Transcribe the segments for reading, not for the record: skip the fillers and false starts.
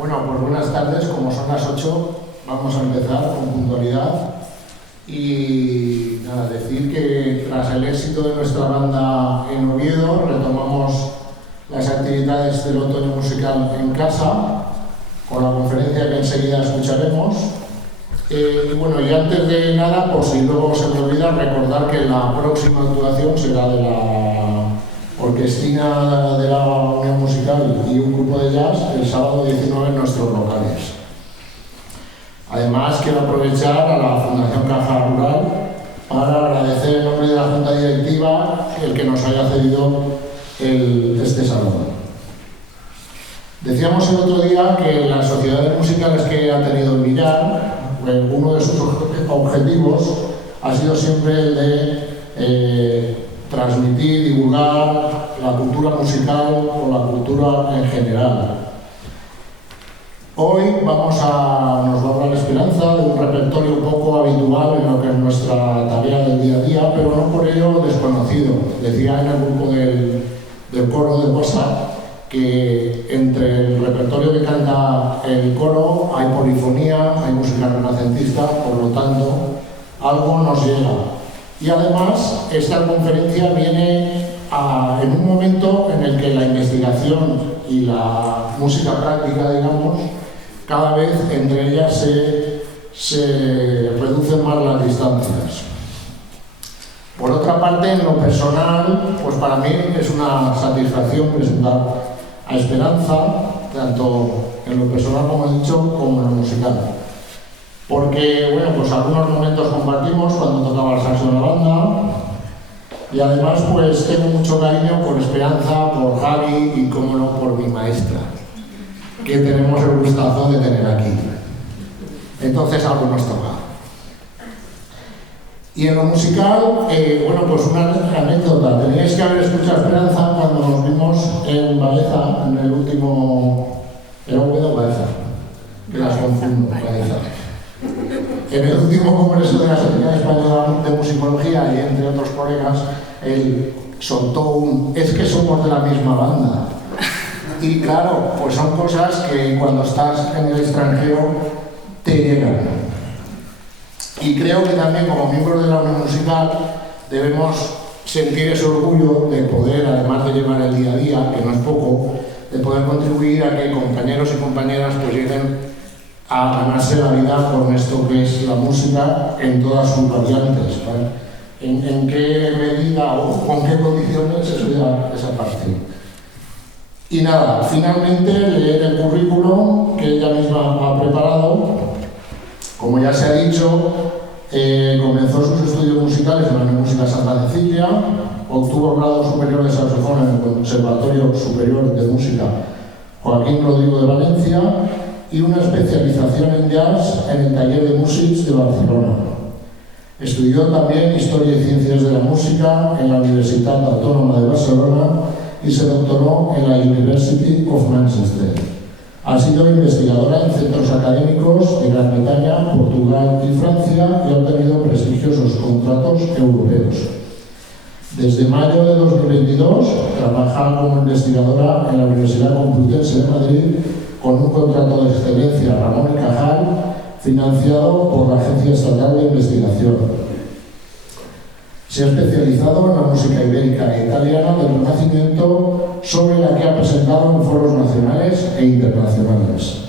Bueno, pues buenas tardes, como son las 8, vamos a empezar con puntualidad y nada, decir que tras el éxito de nuestra banda en Oviedo retomamos las actividades del otoño musical en casa con la conferencia que enseguida escucharemos. Y bueno, y antes de nada, por si luego se me olvida, recordar que la próxima actuación será de la Orquestina de la Unión Musical y un grupo de jazz el sábado 19 en nuestros locales. Además, quiero aprovechar a la Fundación Caja Rural para agradecer en nombre de la Junta Directiva el que nos haya cedido este salón. Decíamos el otro día que las sociedades musicales que ha tenido el Villar, uno de sus objetivos ha sido siempre el de transmitir, divulgar la cultura musical o la cultura en general. Hoy nos va a dar la esperanza de un repertorio un poco habitual en lo que es nuestra tarea del día a día, pero no por ello desconocido. Decía en el grupo del coro de WhatsApp que entre el repertorio que canta el coro hay polifonía, hay música renacentista, por lo tanto, algo nos llega. Y además, esta conferencia viene en un momento en el que la investigación y la música práctica, digamos, cada vez entre ellas se reducen más las distancias. Por otra parte, en lo personal, pues para mí es una satisfacción presentar a Esperanza, tanto en lo personal, como he dicho, como en lo musical. Porque, bueno, pues algunos momentos compartimos cuando tocaba el saxo en la banda y además pues tengo mucho cariño por Esperanza, por Javi y, como no, por mi maestra, que tenemos el gustazo de tener aquí. Entonces algo nos toca. Y en lo musical, bueno, pues una anécdota. Teníais que haber escuchado a Esperanza cuando nos vimos en Baeza, en el último... ¿Era Oviedo o Baeza? Que las confundo, Baeza. En el último congreso de la Sociedad Española de Musicología y entre otros colegas, él soltó es que somos de la misma banda. Y claro, pues son cosas que cuando estás en el extranjero te llegan. Y creo que también como miembros de la Unión Musical debemos sentir ese orgullo de poder, además de llevar el día a día, que no es poco, de poder contribuir a que compañeros y compañeras pues lleguen a ganarse la vida con esto que es la música en todas sus variantes, ¿vale? En qué medida o con qué condiciones, eso ya esa parte. Y nada, finalmente leer el currículum que ella misma ha preparado. Como ya se ha dicho, comenzó sus estudios musicales en la Unión Musical Santa Cecilia, obtuvo el grado superior de saxofón en el Conservatorio Superior de Música Joaquín Rodrigo de Valencia y una especialización en jazz en el Taller de Músics de Barcelona. Estudió también Historia y Ciencias de la Música en la Universitat Autónoma de Barcelona y se doctoró en la University of Manchester. Ha sido investigadora en centros académicos de Gran Bretaña, Portugal y Francia y ha obtenido prestigiosos contratos europeos. Desde mayo de 2022 trabaja como investigadora en la Universidad Complutense de Madrid con un contrato de excelencia Ramón y Cajal, financiado por la Agencia Estatal de Investigación. Se ha especializado en la música ibérica e italiana del Renacimiento, sobre la que ha presentado en foros nacionales e internacionales.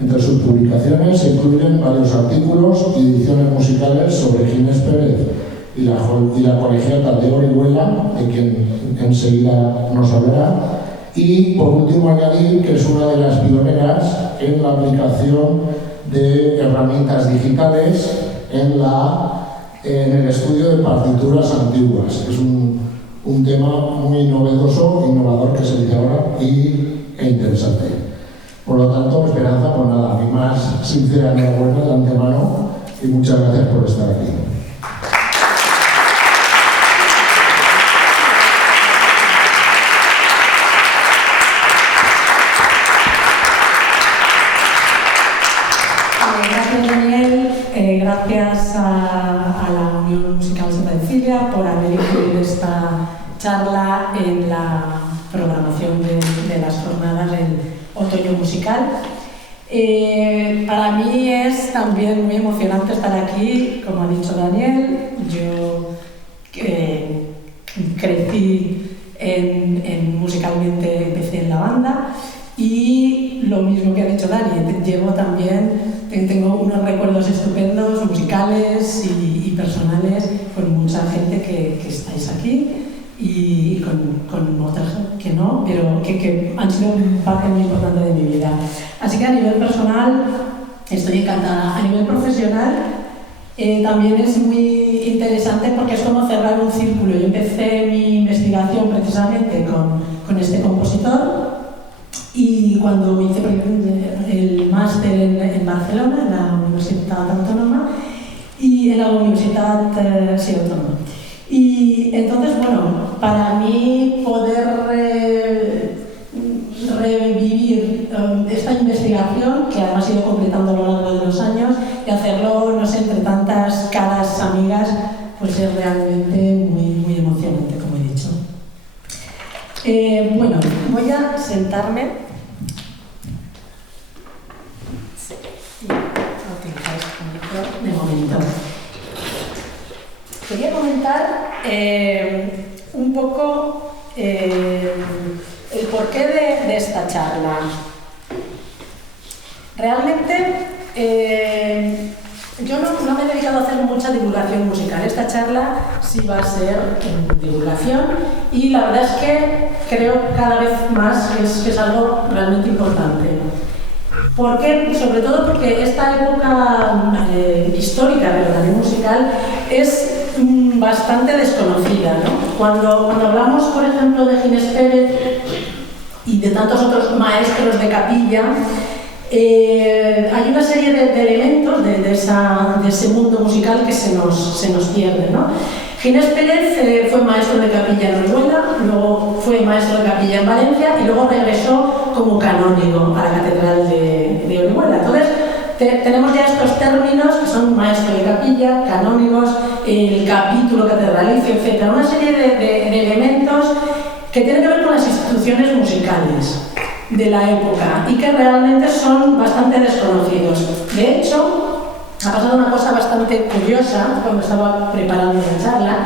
Entre sus publicaciones se incluyen varios artículos y ediciones musicales sobre Ginés Pérez y la colegiata de Orihuela, de quien enseguida nos hablará. Y por último añadir que es una de las pioneras en la aplicación de herramientas digitales en el estudio de partituras antiguas. Es un tema muy novedoso, innovador que se dice ahora e interesante. Por lo tanto, Esperanza, pues nada, mi más sincera enhorabuena de antemano y muchas gracias por estar aquí. Gracias a la Unión Musical Santa Cecilia por haber incluido esta charla en la programación de las jornadas del otoño musical. Para mí es también muy emocionante estar aquí, como ha dicho Daniel. Yo crecí musicalmente, empecé en la banda y lo mismo que ha dicho Dani, tengo unos recuerdos estupendos musicales y personales con mucha gente que estáis aquí y con otras que no, pero que han sido parte muy importante de mi vida. Así que a nivel personal estoy encantada. A nivel profesional también es muy interesante porque es como cerrar un círculo. Yo empecé mi investigación precisamente con este compositor y cuando hice el máster en Barcelona, en la Universitat Autónoma, y en la Universitat Autónoma. Y entonces, bueno, para mí poder revivir esta investigación, que además he ido completando a lo largo de los años, y hacerlo, no sé, entre tantas caras amigas, pues es realmente muy emocionante, como he dicho. Bueno, voy a sentarme. Sí, y utilizáis el micro de momento. Quería comentar un poco el porqué de esta charla. Realmente yo no me he dedicado a hacer mucha divulgación musical. Esta charla sí va a ser en divulgación y la verdad es que creo cada vez más que es algo realmente importante. ¿Por qué? Sobre todo porque esta época histórica de la radio musical es bastante desconocida, ¿no? Cuando hablamos, por ejemplo, de Ginés Pérez y de tantos otros maestros de capilla, hay una serie de elementos de ese mundo musical que se nos pierde, ¿no? Ginés Pérez fue maestro de capilla en Orihuela, luego fue maestro de capilla en Valencia y luego regresó como canónigo a la catedral de Orihuela. Entonces, tenemos ya estos términos que son maestro de capilla, canónigos, el capítulo catedralicio, etc. Una serie de elementos que tienen que ver con las instituciones musicales de la época y que realmente son bastante desconocidos. De hecho, ha pasado una cosa bastante curiosa cuando estaba preparando la charla,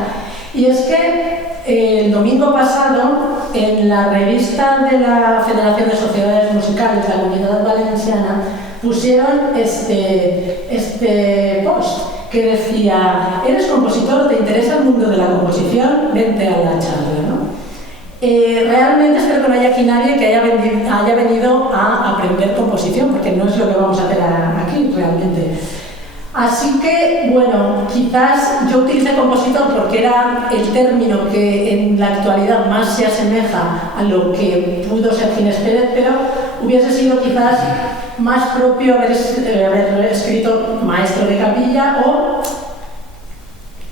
y es que el domingo pasado en la revista de la Federación de Sociedades Musicales de la Comunidad Valenciana pusieron este post que decía: ¿eres compositor? ¿Te interesa el mundo de la composición? Vente a la charla, ¿no? Realmente espero que no haya aquí nadie que haya venido a aprender composición, porque no es lo que vamos a hacer aquí realmente. Así que, bueno, quizás yo utilicé compositor porque era el término que en la actualidad más se asemeja a lo que pudo ser Ginés Pérez, pero hubiese sido quizás más propio haber escrito maestro de capilla o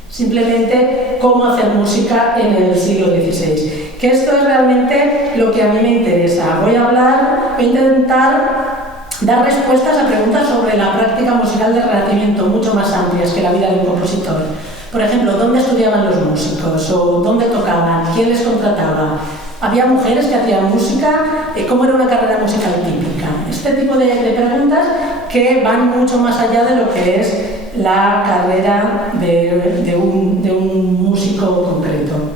simplemente cómo hacer música en el siglo XVI. Que esto es realmente lo que a mí me interesa. Voy a intentar dar respuestas a preguntas sobre la práctica musical del Renacimiento, mucho más amplias que la vida de un compositor. Por ejemplo, ¿dónde estudiaban los músicos? ¿O dónde tocaban? ¿Quién les contrataba? ¿Había mujeres que hacían música? ¿Cómo era una carrera musical típica? Este tipo de preguntas que van mucho más allá de lo que es la carrera de un músico concreto.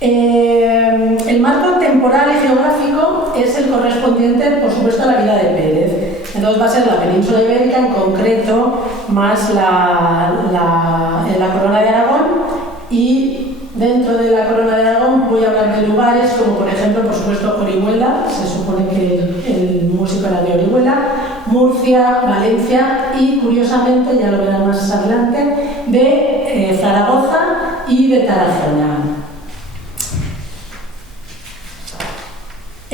El marco temporal y geográfico es el correspondiente, por supuesto, a la vida de Pérez. Entonces va a ser la península ibérica, en concreto, más la corona de Aragón, y dentro de la corona de Aragón voy a hablar de lugares como, por ejemplo, por supuesto, Orihuela, se supone que el músico era de Orihuela, Murcia, Valencia y, curiosamente, ya lo verán más adelante, de Zaragoza y de Tarazona.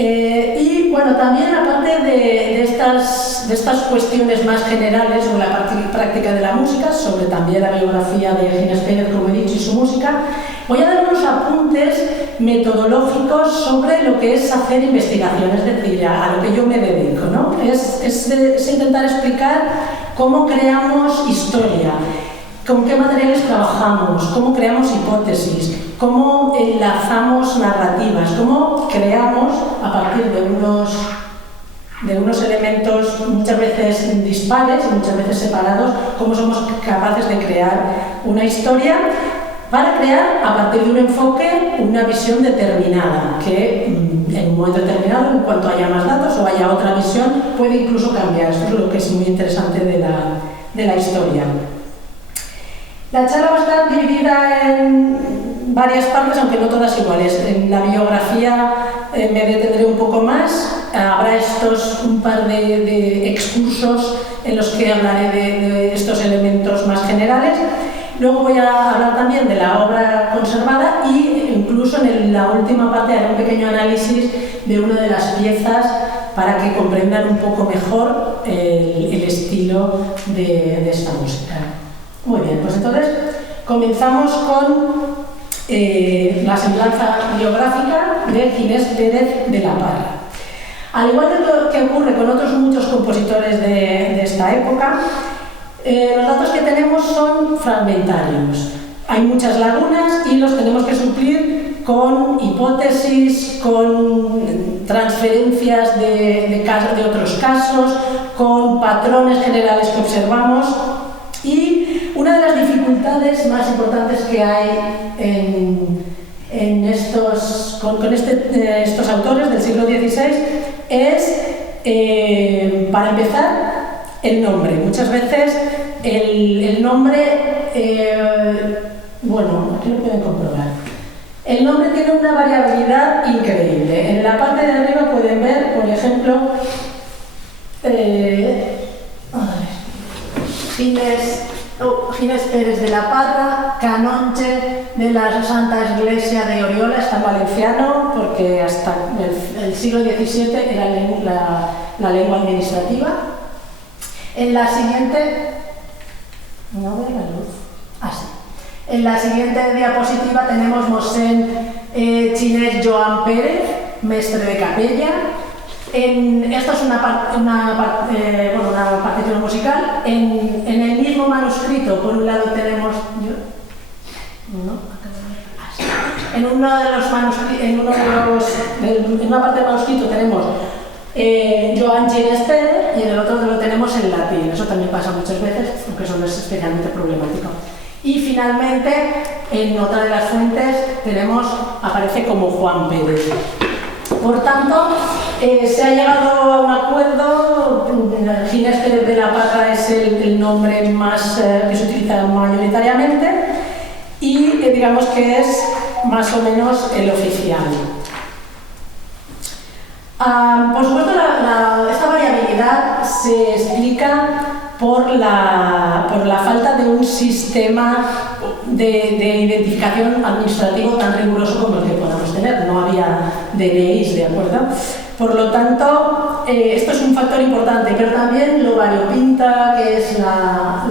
Y bueno, también aparte de estas cuestiones más generales sobre la práctica de la música, sobre también la biografía de Ginés Pérez, como he dicho, y su música, voy a dar unos apuntes metodológicos sobre lo que es hacer investigación, es decir, a lo que yo me dedico, ¿no? Es intentar explicar cómo creamos historia. con qué materiales trabajamos, cómo creamos hipótesis, cómo enlazamos narrativas, cómo creamos a partir de unos elementos muchas veces dispares y muchas veces separados, cómo somos capaces de crear una historia para crear a partir de un enfoque una visión determinada que en un momento determinado, en cuanto haya más datos o haya otra visión, puede incluso cambiar. Esto es lo que es muy interesante de la historia. La charla va a estar dividida en varias partes, aunque no todas iguales. En la biografía me detendré un poco más. Habrá un par de excursos en los que hablaré de estos elementos más generales. Luego voy a hablar también de la obra conservada y incluso en la última parte haré un pequeño análisis de una de las piezas para que comprendan un poco mejor el estilo de esta música. Muy bien, pues entonces comenzamos con la semblanza biográfica de Ginés Pérez de la Parra. Al igual que ocurre con otros muchos compositores de esta época, los datos que tenemos son fragmentarios. Hay muchas lagunas y los tenemos que suplir con hipótesis, con transferencias de otros casos, con patrones generales que observamos. Y una de las dificultades más importantes que hay con estos autores del siglo XVI es, para empezar, el nombre. Muchas veces el nombre, bueno, aquí lo pueden comprobar. El nombre tiene una variabilidad increíble. En la parte de arriba pueden ver, por ejemplo, Ginés Pérez de la Parra, canonche de la Santa Iglesia de Oriola, está en valenciano, porque hasta el siglo XVII era la lengua administrativa. En la siguiente, no veo la luz, sí. En la siguiente diapositiva tenemos Mossèn Ginés Joan Pérez, mestre de capella. Esto es una partitura musical. En el mismo manuscrito, por un lado tenemos... En una parte del manuscrito tenemos Joan Ginés Pérez y en el otro lo tenemos en latín. Eso también pasa muchas veces, aunque eso no es especialmente problemático. Y finalmente, en otra de las fuentes aparece como Juan Pérez. Por tanto, se ha llegado a un acuerdo. Ginés Pérez de la Parra es el nombre más que se utiliza mayoritariamente y digamos que es más o menos el oficial. Por supuesto, esta variabilidad se explica por la falta de un sistema de identificación administrativo tan riguroso como el que podamos tener. No había DNIs, ¿de acuerdo? Por lo tanto, esto es un factor importante, pero también lo variopinta, que es la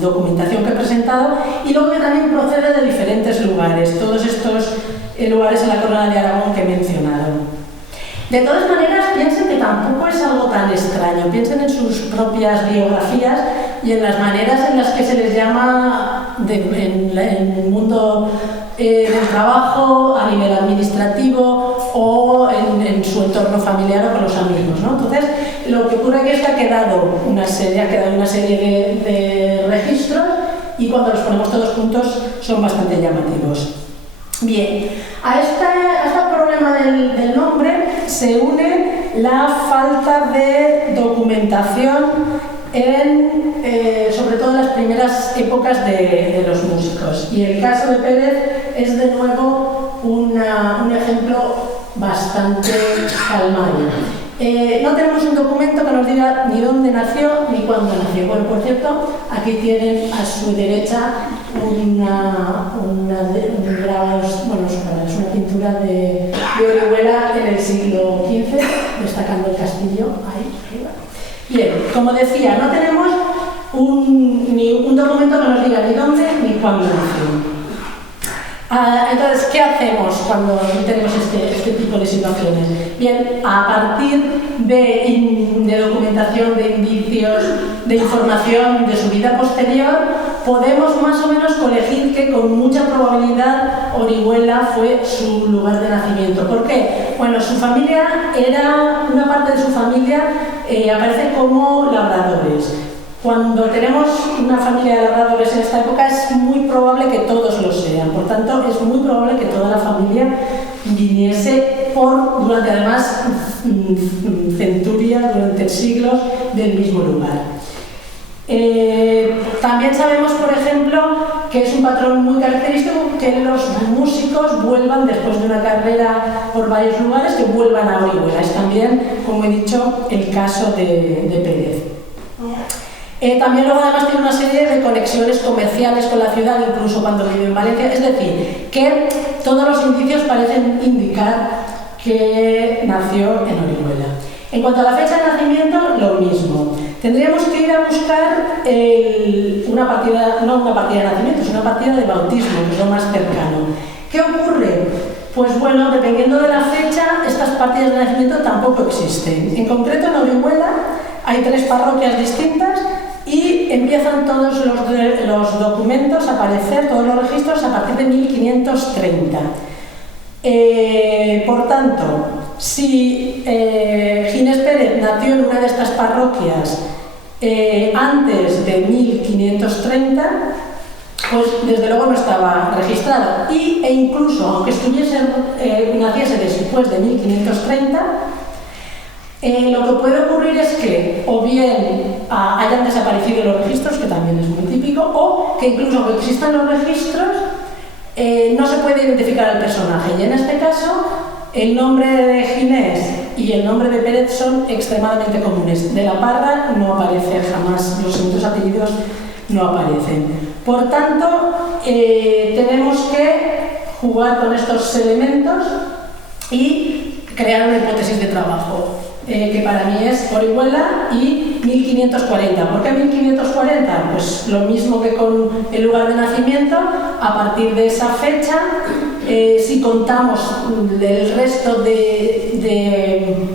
documentación que he presentado, y luego que también procede de diferentes lugares, todos estos lugares en la Corona de Aragón que he mencionado. De todas maneras, piensen que tampoco es algo tan extraño. Piensen en sus propias biografías y en las maneras en las que se les llama en el mundo del trabajo, a nivel administrativo o en su entorno familiar o con los amigos, ¿no? Entonces, lo que ocurre aquí es que ha quedado una serie de registros y cuando los ponemos todos juntos son bastante llamativos. Bien, a este problema del nombre se une la falta de documentación sobre todo en las primeras épocas de los músicos. Y el caso de Pérez es de nuevo un ejemplo bastante palmario. No tenemos un documento que nos diga ni dónde nació ni cuándo nació. Bueno, por cierto, aquí tienen a su derecha es una pintura de Orihuela en el siglo XV, destacando el castillo ahí arriba. Bien, como decía, no tenemos un documento que nos diga ni dónde ni cuándo nació. Entonces, ¿qué hacemos cuando tenemos este tipo de situaciones? Bien, a partir de documentación, de indicios, de información de su vida posterior, podemos más o menos colegir que con mucha probabilidad Orihuela fue su lugar de nacimiento. ¿Por qué? Bueno, su familia una parte de su familia aparece como labradores. Cuando tenemos una familia de labradores en esta época es muy probable que todos lo sean, por tanto es muy probable que toda la familia viniese durante además centurias, durante siglos del mismo lugar. También sabemos, por ejemplo, que es un patrón muy característico que los músicos vuelvan después de una carrera por varios lugares, que vuelvan a Orihuela. Es también, como he dicho, el caso de Pérez. También luego además tiene una serie de conexiones comerciales con la ciudad, incluso cuando vive en Valencia, es decir, que todos los indicios parecen indicar que nació en Orihuela. En cuanto a la fecha de nacimiento, lo mismo. Tendríamos que ir a buscar no una partida de nacimiento, sino una partida de bautismo, que es lo más cercano. ¿Qué ocurre? Pues bueno, dependiendo de la fecha, estas partidas de nacimiento tampoco existen. En concreto, en Orihuela hay 3 parroquias distintas y empiezan todos los documentos a aparecer, todos los registros, a partir de 1530. Por tanto, si Ginés Pérez nació en una de estas parroquias antes de 1530, pues desde luego no estaba registrado. E incluso, aunque naciese después de 1530, lo que puede ocurrir es que o bien hayan desaparecido los registros, que también es muy típico, o que incluso aunque existan los registros, no se puede identificar al personaje. Y en este caso, el nombre de Ginés y el nombre de Pérez son extremadamente comunes. De la Parra no aparece jamás, los segundos apellidos no aparecen. Por tanto, tenemos que jugar con estos elementos y crear una hipótesis de trabajo, que para mí es Orihuela y 1540. ¿Por qué 1540? Pues lo mismo que con el lugar de nacimiento. A partir de esa fecha, si contamos el resto de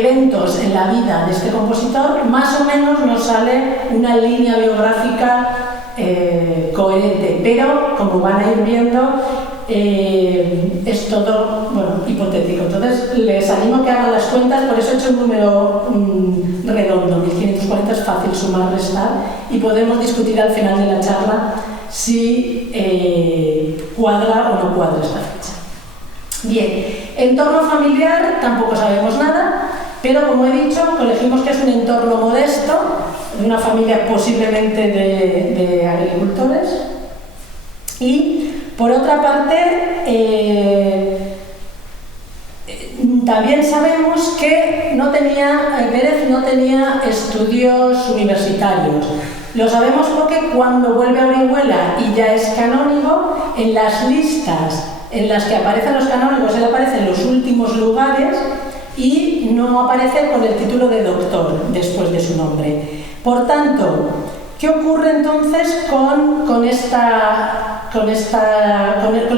eventos en la vida de este compositor, más o menos nos sale una línea biográfica coherente, pero como van a ir viendo, es todo hipotético. Entonces les animo a que hagan las cuentas, por eso he hecho un número redondo. 1540 es fácil sumar, restar, y podemos discutir al final de la charla si cuadra o no cuadra esta fecha. Bien, entorno familiar tampoco sabemos nada, pero como he dicho, elegimos que es un entorno modesto, de una familia posiblemente de agricultores. Y por otra parte, también sabemos que Pérez no tenía estudios universitarios. Lo sabemos porque cuando vuelve a Orihuela y ya es canónigo, en las listas en las que aparecen los canónigos, él aparece en los últimos lugares y no aparece con el título de doctor después de su nombre. Por tanto, ¿qué ocurre entonces con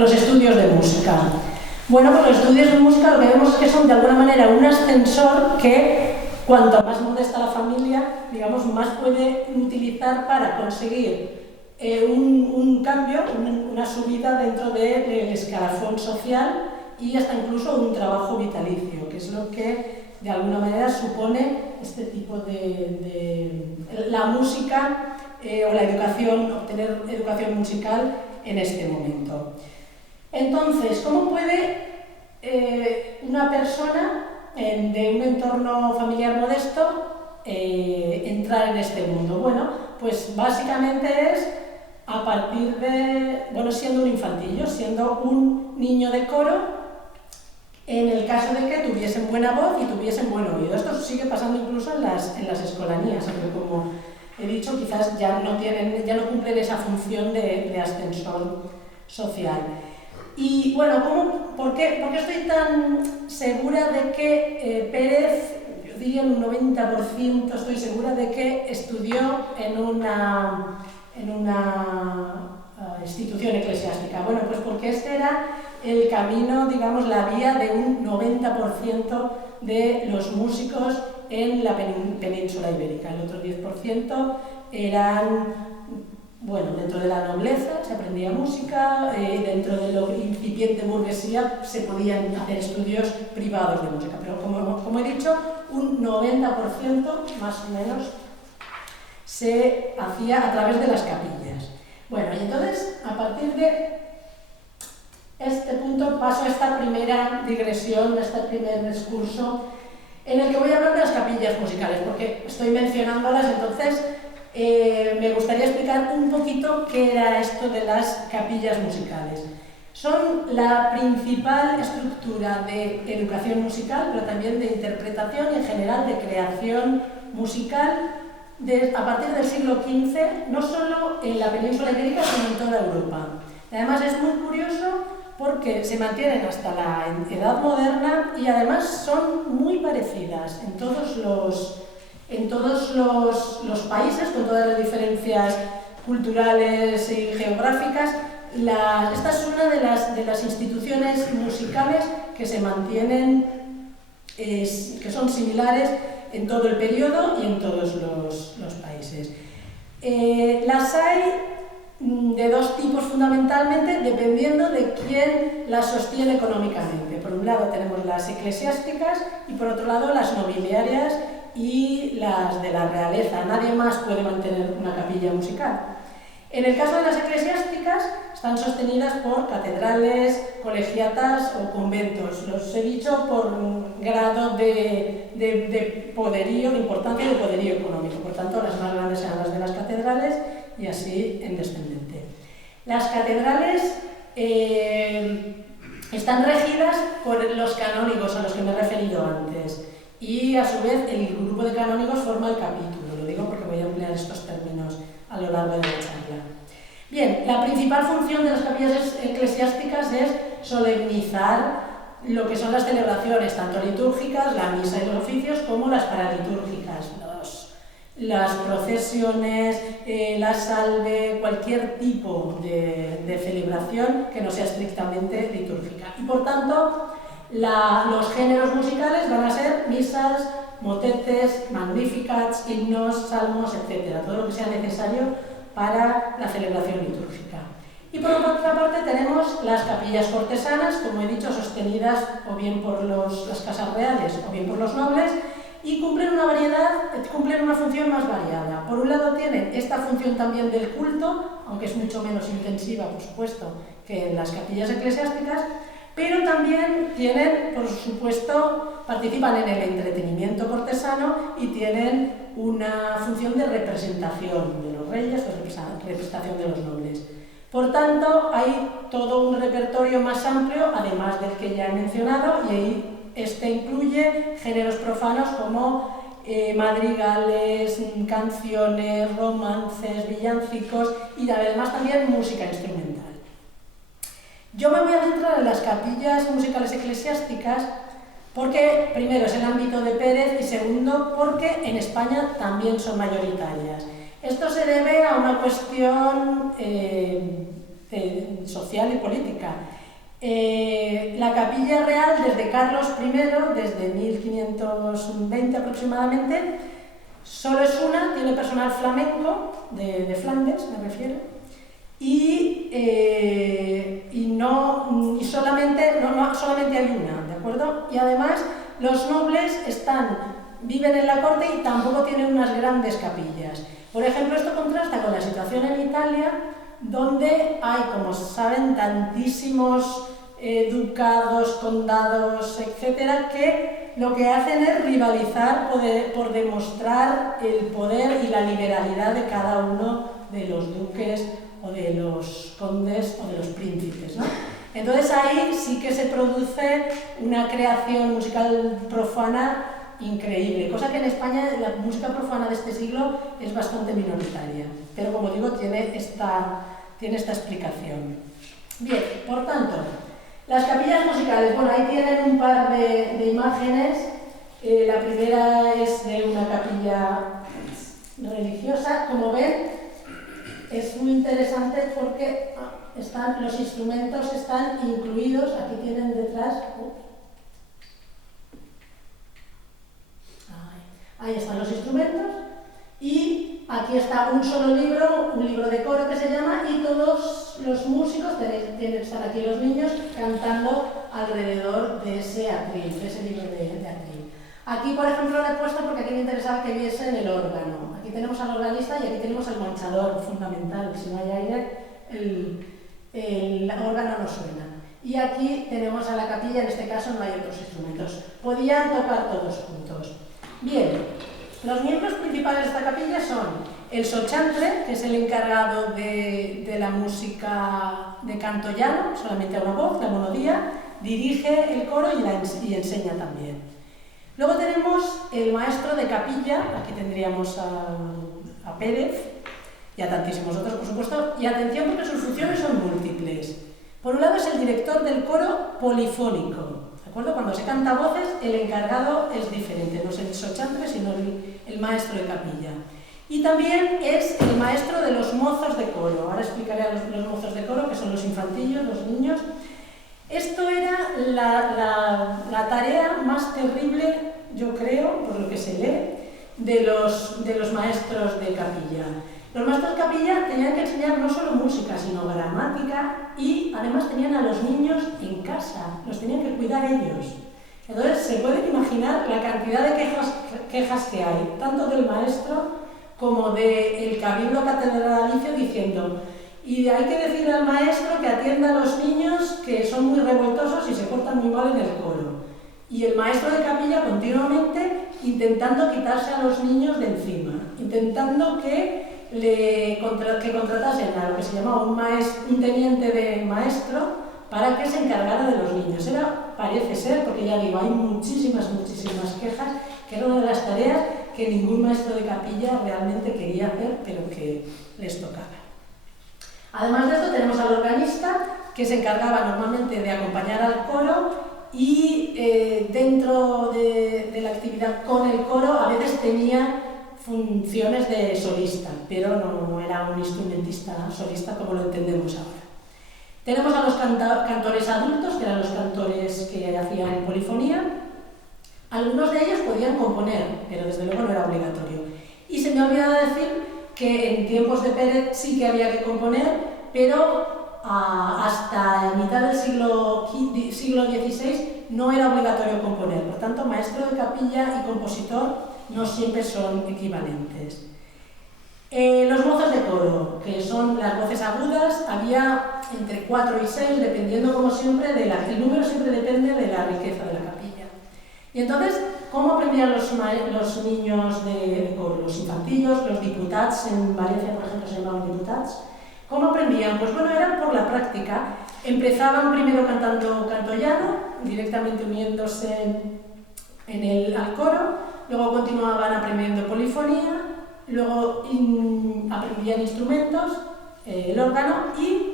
los estudios de música? Bueno, pues los estudios de música lo que vemos es que son de alguna manera un ascensor que, cuanto más modesta la familia, digamos, más puede utilizar para conseguir un cambio, una subida dentro del escalafón social y hasta incluso un trabajo vitalicio, que es lo que de alguna manera supone este tipo de la música o la educación, obtener educación musical en este momento. Entonces, ¿cómo puede una persona de un entorno familiar modesto entrar en este mundo? Bueno, pues básicamente es a partir de, siendo un infantillo, siendo un niño de coro, en el caso de que tuviesen buena voz y tuviesen buen oído. Esto sigue pasando incluso en las escolanías, aunque como he dicho, quizás ya no cumplen esa función de ascensor social. Y bueno, ¿por qué estoy tan segura de que Pérez, yo diría en un 90% estoy segura de que estudió en una institución eclesiástica? Bueno, pues porque este era el camino, digamos, la vía de un 90% de los músicos en la península ibérica. El otro 10% eran, bueno, dentro de la nobleza se aprendía música, dentro de la incipiente burguesía se podían hacer estudios privados de música, pero como he dicho, un 90% más o menos se hacía a través de las capillas. Bueno, y entonces, a partir de este punto paso a esta primera digresión, a este primer discurso, en el que voy a hablar de las capillas musicales, porque estoy mencionándolas, entonces me gustaría explicar un poquito qué era esto de las capillas musicales. Son la principal estructura de educación musical, pero también de interpretación y en general de creación musical a partir del siglo XV, no solo en la península ibérica, sino en toda Europa. Además es muy curioso porque se mantienen hasta la Edad Moderna y además son muy parecidas en todos los países, con todas las diferencias culturales y geográficas. Esta es una de las instituciones musicales que se mantienen, que son similares en todo el periodo y en todos los países. Las hay de dos tipos fundamentalmente, dependiendo de quién las sostiene económicamente. Por un lado tenemos las eclesiásticas y por otro lado las nobiliarias y las de la realeza. Nadie más puede mantener una capilla musical. En el caso de las eclesiásticas, están sostenidas por catedrales, colegiatas o conventos. Los he dicho por grado de poderío, de importancia de poderío económico. Por tanto, las más grandes serán las de las catedrales y así en descendente. Las catedrales están regidas por los canónigos a los que me he referido antes y a su vez el grupo de canónigos forma el capítulo. Lo digo porque voy a emplear estos términos a lo largo de la charla. Bien, la principal función de las capillas eclesiásticas es solemnizar lo que son las celebraciones, tanto litúrgicas, la misa y los oficios, como las paralitúrgicas, las procesiones, la salve, cualquier tipo de celebración que no sea estrictamente litúrgica. Y por tanto, los géneros musicales van a ser misas, motetes, magnificats, himnos, salmos, etc. Todo lo que sea necesario para la celebración litúrgica. Y por otra parte tenemos las capillas cortesanas, como he dicho, sostenidas o bien por las casas reales o bien por los nobles, y cumplen una función más variada. Por un lado tienen esta función también del culto, aunque es mucho menos intensiva, por supuesto, que en las capillas eclesiásticas, pero también tienen, por supuesto, participan en el entretenimiento cortesano y tienen una función de representación de los reyes o representación de los nobles. Por tanto, hay todo un repertorio más amplio, además del que ya he mencionado, y ahí este incluye géneros profanos como madrigales, canciones, romances, villancicos y además también música instrumental. Yo me voy a centrar en las capillas musicales eclesiásticas porque, primero, es el ámbito de Pérez y segundo, porque en España también son mayoritarias. Esto se debe a una cuestión social y política. La capilla real, desde Carlos I, desde 1520 aproximadamente, solo es una, tiene personal flamenco, de Flandes me refiero, y solamente hay una, ¿de acuerdo? Y además los nobles viven en la corte y tampoco tienen unas grandes capillas. Por ejemplo, esto contrasta con la situación en Italia, donde hay, como saben, tantísimos ducados, condados, etcétera, que lo que hacen es rivalizar por demostrar el poder y la liberalidad de cada uno de los duques o de los condes o de los príncipes, ¿no? Entonces ahí sí que se produce una creación musical profana increíble, cosa que en España la música profana de este siglo es bastante minoritaria, pero como digo, tiene esta explicación. Bien, por tanto, las capillas musicales, bueno, ahí tienen un par de imágenes. La primera es de una capilla religiosa. Como ven, es muy interesante porque los instrumentos están incluidos. Aquí tienen detrás. Ahí están los instrumentos. Y aquí está un solo libro, un libro de coro que se llama, y todos los músicos, están aquí los niños, cantando alrededor de ese atril, de ese libro de atril. Aquí, por ejemplo, lo he puesto porque aquí me interesaba que viesen el órgano. Aquí tenemos al organista y aquí tenemos al manchador, fundamental. Si no hay aire, el órgano no suena. Y aquí tenemos a la capilla, en este caso no hay otros instrumentos. Podían tocar todos juntos. Bien, los miembros principales de esta capilla son el sochantre, que es el encargado de la música de canto llano, solamente a una voz, la monodía, dirige el coro y enseña también. Luego tenemos el maestro de capilla, aquí tendríamos a Pérez y a tantísimos otros, por supuesto, y atención porque sus funciones son múltiples. Por un lado es el director del coro polifónico, ¿de acuerdo? Cuando se canta voces, el encargado es diferente, no es el sochantre, sino el maestro de capilla. Y también es el maestro de los mozos de coro. Ahora explicaré a los mozos de coro, que son los infantillos, los niños. Esto era la tarea más terrible, yo creo, por lo que se lee, de los maestros de capilla. Los maestros de capilla tenían que enseñar no solo música, sino gramática, y además tenían a los niños en casa, los tenían que cuidar ellos. Entonces se pueden imaginar la cantidad de quejas que hay, tanto del maestro como del cabildo catedralicio, diciendo: y hay que decirle al maestro que atienda a los niños que son muy revoltosos y se portan muy mal en el coro. Y el maestro de capilla continuamente intentando quitarse a los niños de encima, intentando que contratasen a lo que se llamaba un teniente de maestro para que se encargara de los niños. Parece ser, porque ya digo, hay muchísimas quejas, que era una de las tareas que ningún maestro de capilla realmente quería hacer, pero que les tocaba. Además de esto tenemos al organista, que se encargaba normalmente de acompañar al coro y dentro de la actividad con el coro a veces tenía funciones de solista, pero no era un instrumentista solista como lo entendemos ahora. Tenemos a los cantores adultos, que eran los cantores que hacían polifonía. Algunos de ellos podían componer, pero desde luego no era obligatorio. Y se me ha olvidado decir que en tiempos de Pérez sí que había que componer, pero hasta mitad del siglo XVI no era obligatorio componer. Por tanto, maestro de capilla y compositor no siempre son equivalentes. Los mozos de coro, que son las voces agudas, había entre 4 y 6, dependiendo como siempre, el número siempre depende de la riqueza de la capilla. Y entonces, ¿cómo aprendían los niños de coro? Los infantillos, los diputats, en Valencia, por ejemplo, se llamaban diputats. ¿Cómo aprendían? Pues bueno, eran por la práctica. Empezaban primero cantando canto llano, directamente uniéndose al coro, luego continuaban aprendiendo polifonía, luego aprendían instrumentos, el órgano, y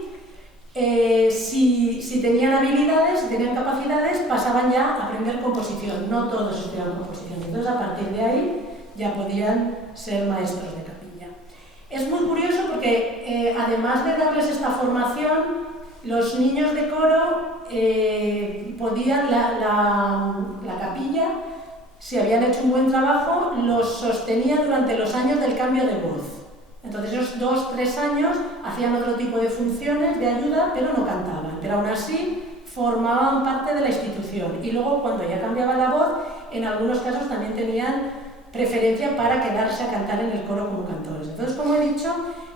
si tenían habilidades, si tenían capacidades, pasaban ya a aprender composición. No todos estudiaban composición, entonces a partir de ahí ya podían ser maestros de capilla. Es muy curioso porque además de darles esta formación, los niños de coro podían, la capilla, si habían hecho un buen trabajo, los sostenía durante los años del cambio de voz. Entonces esos 2-3 años hacían otro tipo de funciones de ayuda, pero no cantaban. Pero aún así formaban parte de la institución. Y luego cuando ya cambiaba la voz, en algunos casos también tenían preferencia para quedarse a cantar en el coro como cantores. Entonces, como he dicho,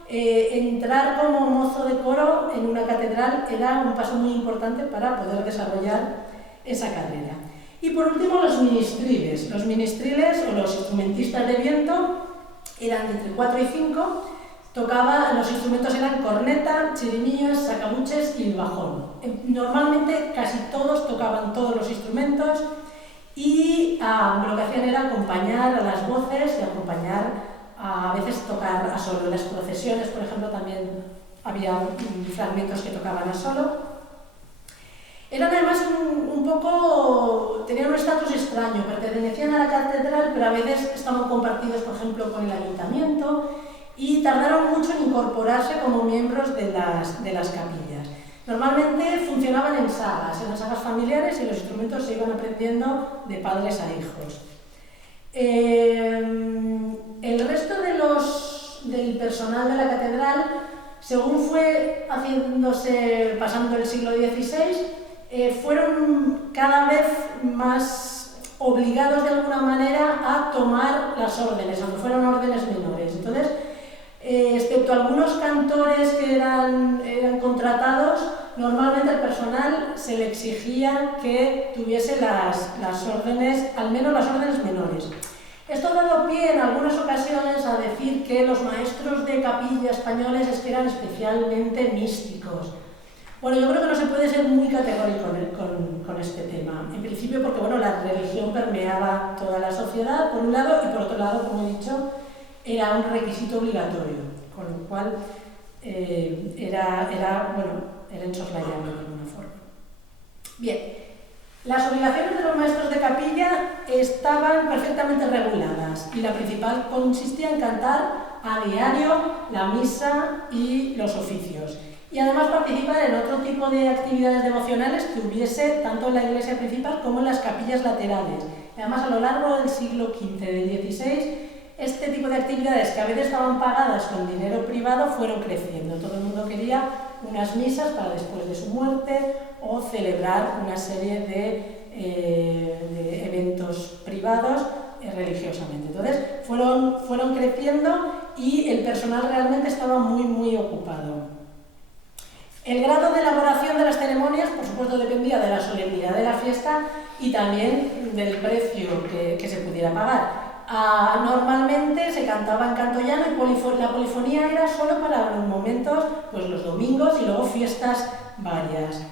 entrar como mozo de coro en una catedral era un paso muy importante para poder desarrollar esa carrera. Y por último, los ministriles. Los ministriles o los instrumentistas de viento eran entre 4 y 5. Los instrumentos eran corneta, chirimías, sacabuches y el bajón. Normalmente casi todos tocaban todos los instrumentos y lo que hacían era acompañar a las voces y acompañar, a veces tocar a solo. En las procesiones, por ejemplo, también había fragmentos que tocaban a solo. Eran además tenían un estatus extraño, pertenecían a la catedral, pero a veces estaban compartidos, por ejemplo, con el ayuntamiento, y tardaron mucho en incorporarse como miembros de las capillas. Normalmente funcionaban en las sagas familiares, y los instrumentos se iban aprendiendo de padres a hijos. El resto del el personal de la catedral, según fue pasando el siglo XVI, fueron cada vez más obligados de alguna manera a tomar las órdenes, aunque fueran órdenes menores. Entonces, excepto algunos cantores que eran contratados, normalmente al personal se le exigía que tuviese las órdenes, al menos las órdenes menores. Esto ha dado pie en algunas ocasiones a decir que los maestros de capilla españoles es que eran especialmente místicos. Bueno, yo creo que no se puede ser muy categórico con este tema. En principio porque bueno, la religión permeaba toda la sociedad, por un lado, y por otro lado, como he dicho, era un requisito obligatorio, con lo cual era insoslayable de alguna forma. Bien, las obligaciones de los maestros de capilla estaban perfectamente reguladas y la principal consistía en cantar a diario la misa y los oficios. Y además participar en otro tipo de actividades devocionales que hubiese tanto en la iglesia principal como en las capillas laterales. Y además a lo largo del siglo XV, del XVI, este tipo de actividades que a veces estaban pagadas con dinero privado fueron creciendo. Todo el mundo quería unas misas para después de su muerte o celebrar una serie de eventos privados religiosamente. Entonces fueron creciendo y el personal realmente estaba muy ocupado. El grado de elaboración de las ceremonias, por supuesto, dependía de la solemnidad de la fiesta y también del precio que se pudiera pagar. Normalmente se cantaba en canto llano y la polifonía era solo para los momentos, pues los domingos y luego fiestas varias.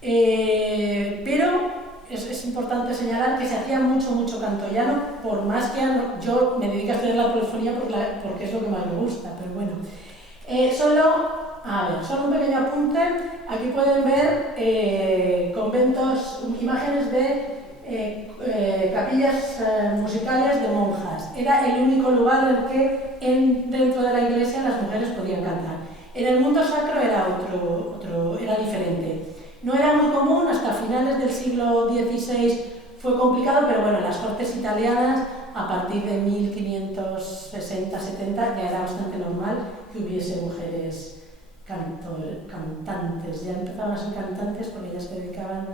Pero es importante señalar que se hacía mucho canto llano, por más que yo me dedico a estudiar la polifonía porque es lo que más me gusta, pero bueno. Solo un pequeño apunte. Aquí pueden ver conventos, imágenes de capillas musicales de monjas. Era el único lugar en el que dentro de la iglesia las mujeres podían cantar. En el mundo sacro era diferente. No era muy común, hasta finales del siglo XVI fue complicado, pero bueno, en las cortes italianas, a partir de 1560-70, ya era bastante normal que hubiese mujeres cantantes. Ya empezaban a ser cantantes porque ellas se dedicaban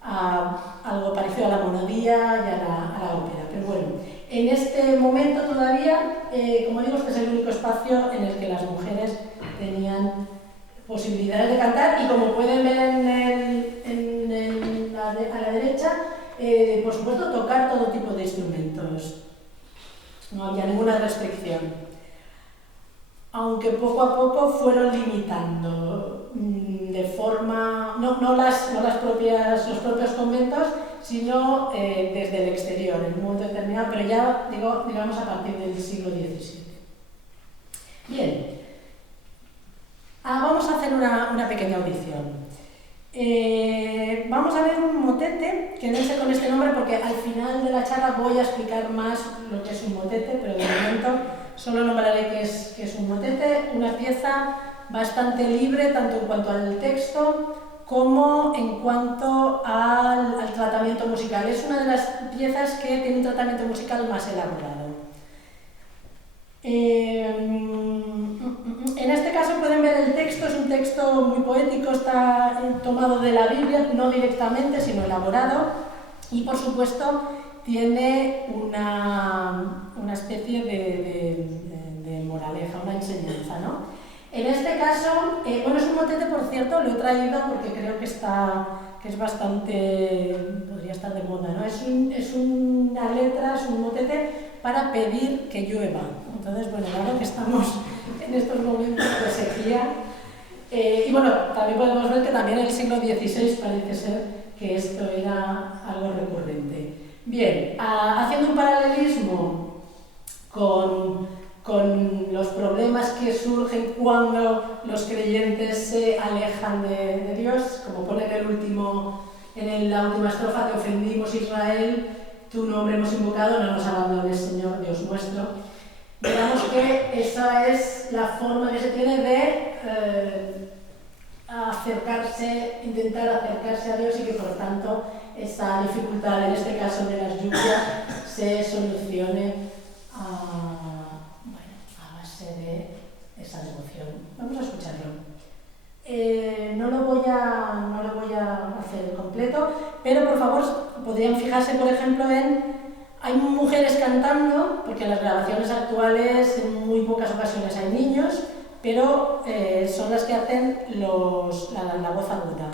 a algo parecido a la monodía y a la ópera. Pero bueno, en este momento todavía, como digo, este es el único espacio en el que las mujeres tenían posibilidades de cantar y como pueden ver a la derecha, por supuesto tocar todo tipo de instrumentos. No había ninguna restricción. Aunque poco a poco fueron limitando de forma, no los propios conventos, sino desde el exterior, en un momento determinado, pero ya digamos a partir del siglo XVII. Bien, vamos a hacer una pequeña audición. Vamos a ver un motete, que no sé con este nombre porque al final de la charla voy a explicar más lo que es un motete, pero de momento solo nombraré que es un motete, una pieza bastante libre tanto en cuanto al texto como en cuanto al tratamiento musical. Es una de las piezas que tiene un tratamiento musical más elaborado. En este caso pueden ver el texto, es un texto muy poético, está tomado de la Biblia, no directamente, sino elaborado, y por supuesto tiene una especie de moraleja, una enseñanza, ¿no? En este caso, bueno, es un motete, por cierto, lo he traído porque creo que es bastante, podría estar de moda, ¿no? Es una letra, es un motete para pedir que llueva. Entonces, bueno, dado que estamos en estos momentos de sequía, y bueno, también podemos ver que también en el siglo XVI parece ser que esto era algo recurrente. Bien, haciendo un paralelismo con los problemas que surgen cuando los creyentes se alejan de Dios, como pone en la última estrofa, te ofendimos Israel, tu nombre hemos invocado, no nos abandones, Señor Dios nuestro. Digamos que esa es la forma que se tiene de intentar acercarse a Dios y que por tanto esa dificultad, en este caso de las lluvias, se solucione a base de esa devoción. Vamos a escucharlo. No lo voy a hacer completo, pero por favor podrían fijarse, por ejemplo, hay mujeres cantando, porque en las grabaciones actuales en muy pocas ocasiones hay niños, pero son las que hacen la voz aguda.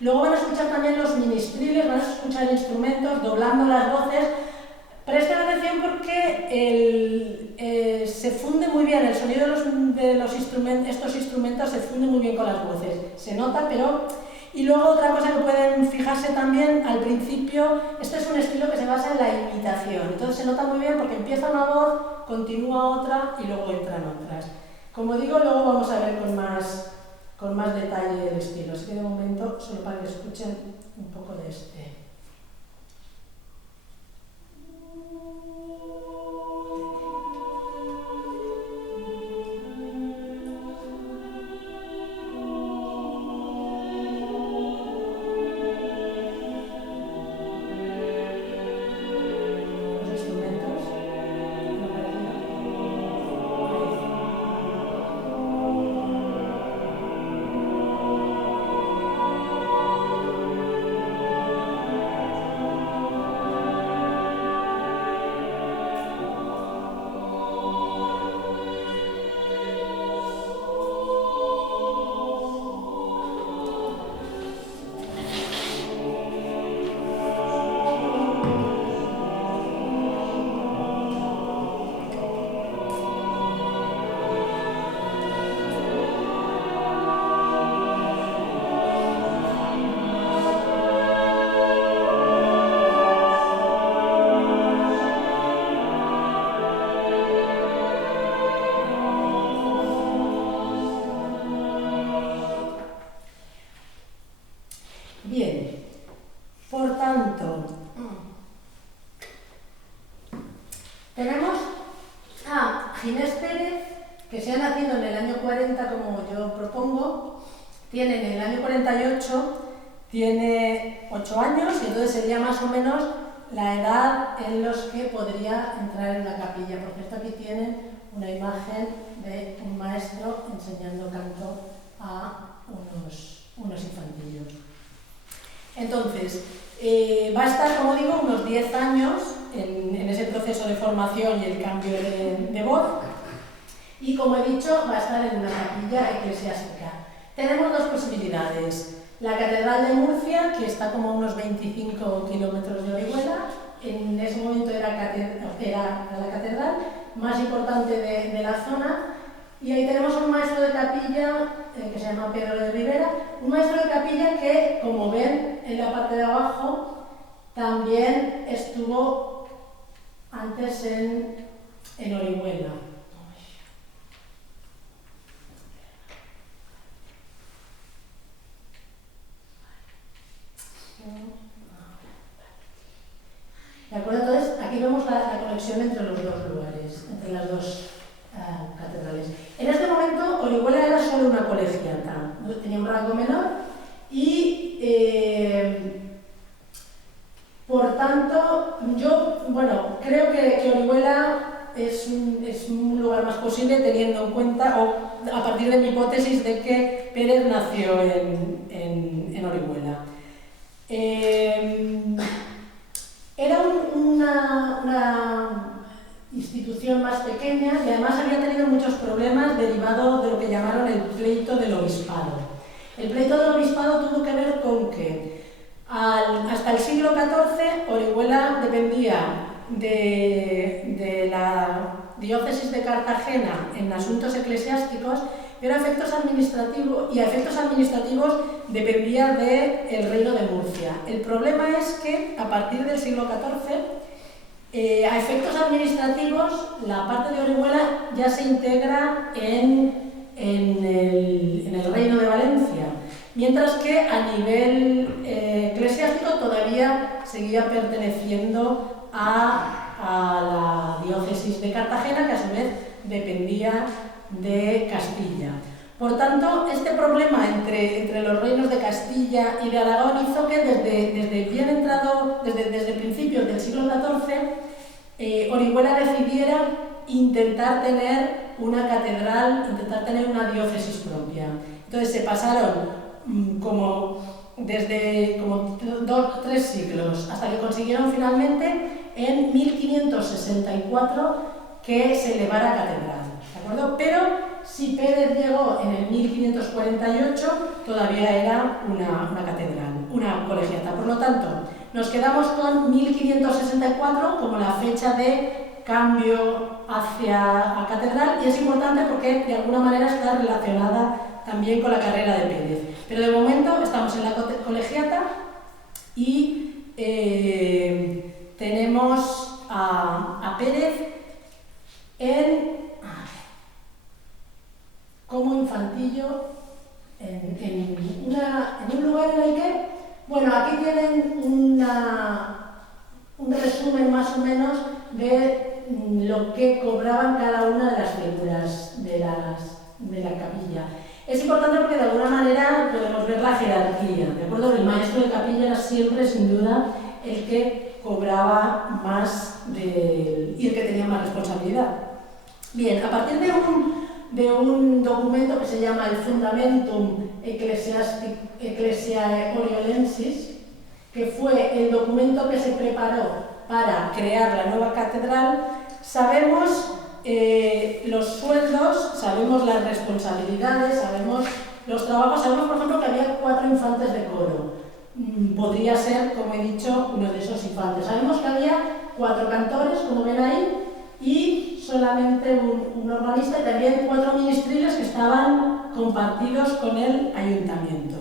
Luego van a escuchar también los ministriles, van a escuchar instrumentos doblando las voces. Presten atención porque se funde muy bien, el sonido de estos instrumentos se funde muy bien con las voces. Se nota, pero... Y luego otra cosa que pueden fijarse también, al principio, este es un estilo que se basa en la imitación. Entonces se nota muy bien porque empieza una voz, continúa otra y luego entran otras. Como digo, luego vamos a ver con más detalle el estilo. Así que de momento, solo para que escuchen un poco de este. Bien, por tanto, tenemos a Ginés Pérez, que se ha nacido en el año 40, como yo propongo, tiene en el año 48, tiene 8 años, y entonces sería más o menos la edad en los que podría entrar en la capilla. Por cierto, aquí tienen una imagen de un maestro enseñando canto a unos infantillos. Entonces, va a estar, como digo, unos 10 años en ese proceso de formación y el cambio de voz, y como he dicho, va a estar en una capilla eclesiástica. Tenemos dos posibilidades. La Catedral de Murcia, que está como a unos 25 kilómetros de Orihuela, en ese momento era la catedral más importante de la zona, y ahí tenemos un maestro de capilla que se llama Pedro de Rivera, un maestro de capilla que, como ven en la parte de abajo, también estuvo antes en Orihuela. ¿De acuerdo? Entonces, aquí vemos la conexión entre los dos lugares, entre las dos catedrales. En este momento, Orihuela era solo una colegiata, tenía un rango menor y, por tanto, yo, creo que Orihuela es un lugar más posible teniendo en cuenta, o a partir de mi hipótesis de que Pérez nació en Orihuela. Era una institución más pequeña y además había tenido muchos problemas derivados de lo que llamaron el pleito del obispado. El pleito del obispado tuvo que ver con que hasta el siglo XIV Orihuela dependía de la diócesis de Cartagena en asuntos eclesiásticos, pero a efectos administrativos dependía del reino de Murcia. El problema es que a partir del siglo XIV, a efectos administrativos, la parte de Orihuela ya se integra en el reino de Valencia, mientras que a nivel eclesiástico todavía seguía perteneciendo a la diócesis de Cartagena, que a su vez dependía de Castilla. Por tanto, este problema entre los reinos de Castilla y de Aragón hizo que desde principios del siglo XIV Orihuela decidiera intentar tener una catedral, intentar tener una diócesis propia. Entonces se pasaron desde 3 siglos hasta que consiguieron finalmente en 1564 que se elevara a catedral, ¿de acuerdo? Pero si Pérez llegó en el 1548, todavía era una catedral, una colegiata. Por lo tanto, nos quedamos con 1564 como la fecha de cambio hacia a catedral, y es importante porque de alguna manera está relacionada también con la carrera de Pérez. Pero de momento estamos en la colegiata y tenemos a Pérez como infantillo en un lugar en el que, bueno, aquí tienen un resumen más o menos de lo que cobraban cada una de las figuras de la capilla. Es importante porque de alguna manera podemos ver la jerarquía, ¿de acuerdo? El maestro de capilla era siempre, sin duda, el que cobraba más y el que tenía más responsabilidad. Bien, a partir de un documento que se llama el Fundamentum Ecclesiae Oriolensis, que fue el documento que se preparó para crear la nueva catedral, sabemos los sueldos, sabemos las responsabilidades, sabemos los trabajos, sabemos por ejemplo que había 4 infantes de coro. Podría ser, como he dicho, uno de esos infantes. Sabemos que había 4 cantores, como ven ahí, y solamente un organista y también 4 ministriles que estaban compartidos con el ayuntamiento.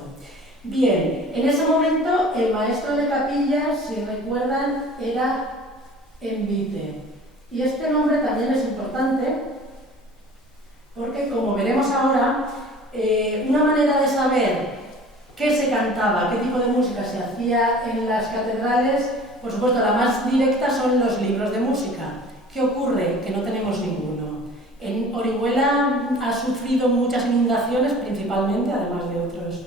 Bien, en ese momento el maestro de capilla, si recuerdan, era Envite. Y este nombre también es importante porque, como veremos ahora, una manera de saber qué se cantaba, qué tipo de música se hacía en las catedrales, por supuesto la más directa son los libros de música. ¿Qué ocurre? Que no tenemos ninguno. En Orihuela ha sufrido muchas inundaciones, principalmente, además de otros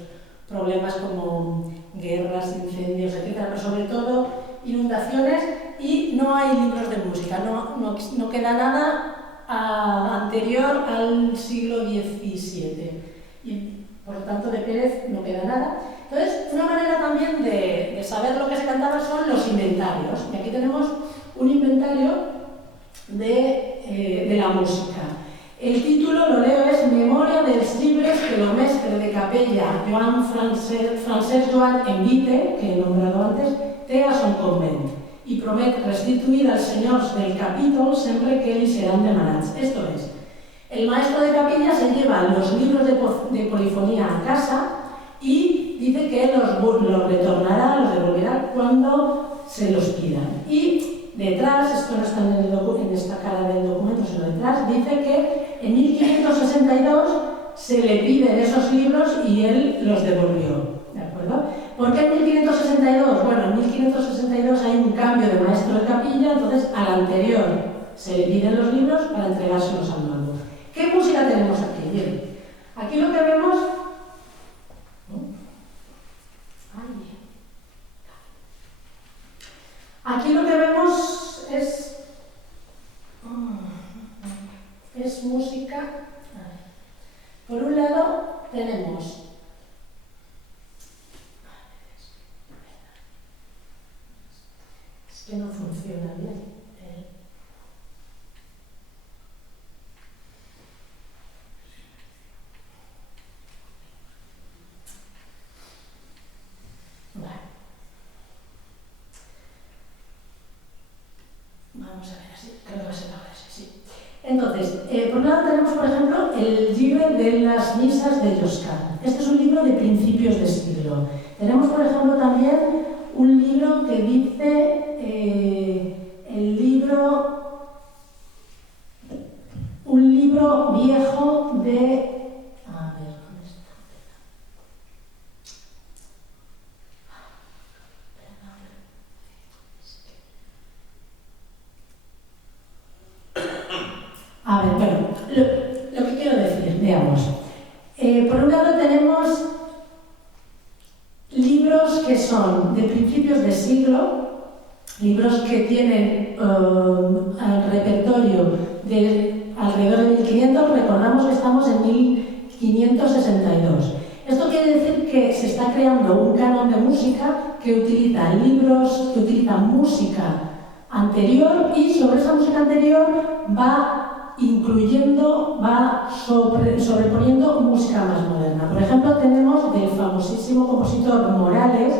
problemas como guerras, incendios, etc., pero sobre todo inundaciones, y no hay libros de música, no queda nada anterior al siglo XVII. Y por lo tanto de Pérez no queda nada. Entonces, una manera también de saber lo que se cantaba son los inventarios. Y aquí tenemos un inventario de la música. El título, lo leo, es Memoria dels llibres que lo mestre de capella Joan Francesc Joan Envite, que he nombrado antes, té a son convent, y promet restituir als senyors del capítol sempre que li seran demanats. Esto es, el maestro de capilla se lleva los libros de polifonía a casa y dice que los retornará, los devolverá cuando se los pidan. Y detrás, esto no está en esta cara del documento, sino detrás, dice que en 1562 se le piden esos libros y él los devolvió. ¿De acuerdo? ¿Por qué en 1562? Bueno, en 1562 hay un cambio de maestro de capilla, entonces al anterior se le piden los libros para entregárselos al nuevo. ¿Qué música tenemos aquí? Bien, aquí lo que vemos... Aquí lo que vemos es música. Por un lado tenemos es que no funciona bien. Vamos a ver así, creo que va a ser ahora sí. Entonces, por un lado tenemos, por ejemplo, el libro de las misas de Josquin. Este es un libro de principios de siglo. Tenemos, por ejemplo, también un libro que dice, un libro viejo de... A ver, ¿dónde está? A ver, bueno, lo que quiero decir, veamos. Por un lado tenemos libros que son de principios de siglo, libros que tienen al repertorio de alrededor de 1500, recordamos que estamos en 1562. Esto quiere decir que se está creando un canon de música que utiliza libros, que utiliza música anterior y sobre esa música anterior va incluyendo, va sobreponiendo música más moderna. Por ejemplo, tenemos del famosísimo compositor Morales,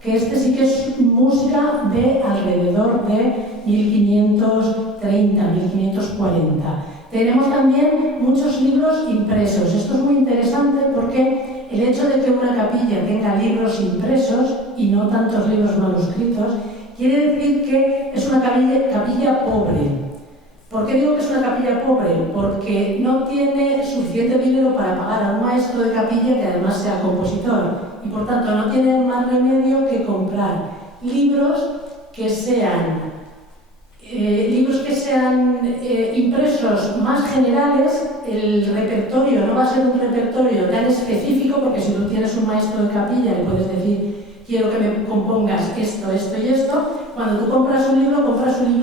que este sí que es música de alrededor de 1530, 1540. Tenemos también muchos libros impresos. Esto es muy interesante porque el hecho de que una capilla tenga libros impresos y no tantos libros manuscritos quiere decir que es una capilla pobre. ¿Por qué digo que es una capilla pobre? Porque no tiene suficiente dinero para pagar a un maestro de capilla que además sea compositor y por tanto no tiene más remedio que comprar libros que sean impresos más generales. El repertorio no va a ser un repertorio tan específico, porque si tú tienes un maestro de capilla le puedes decir quiero que me compongas esto, esto y esto. Cuando tú compras un libro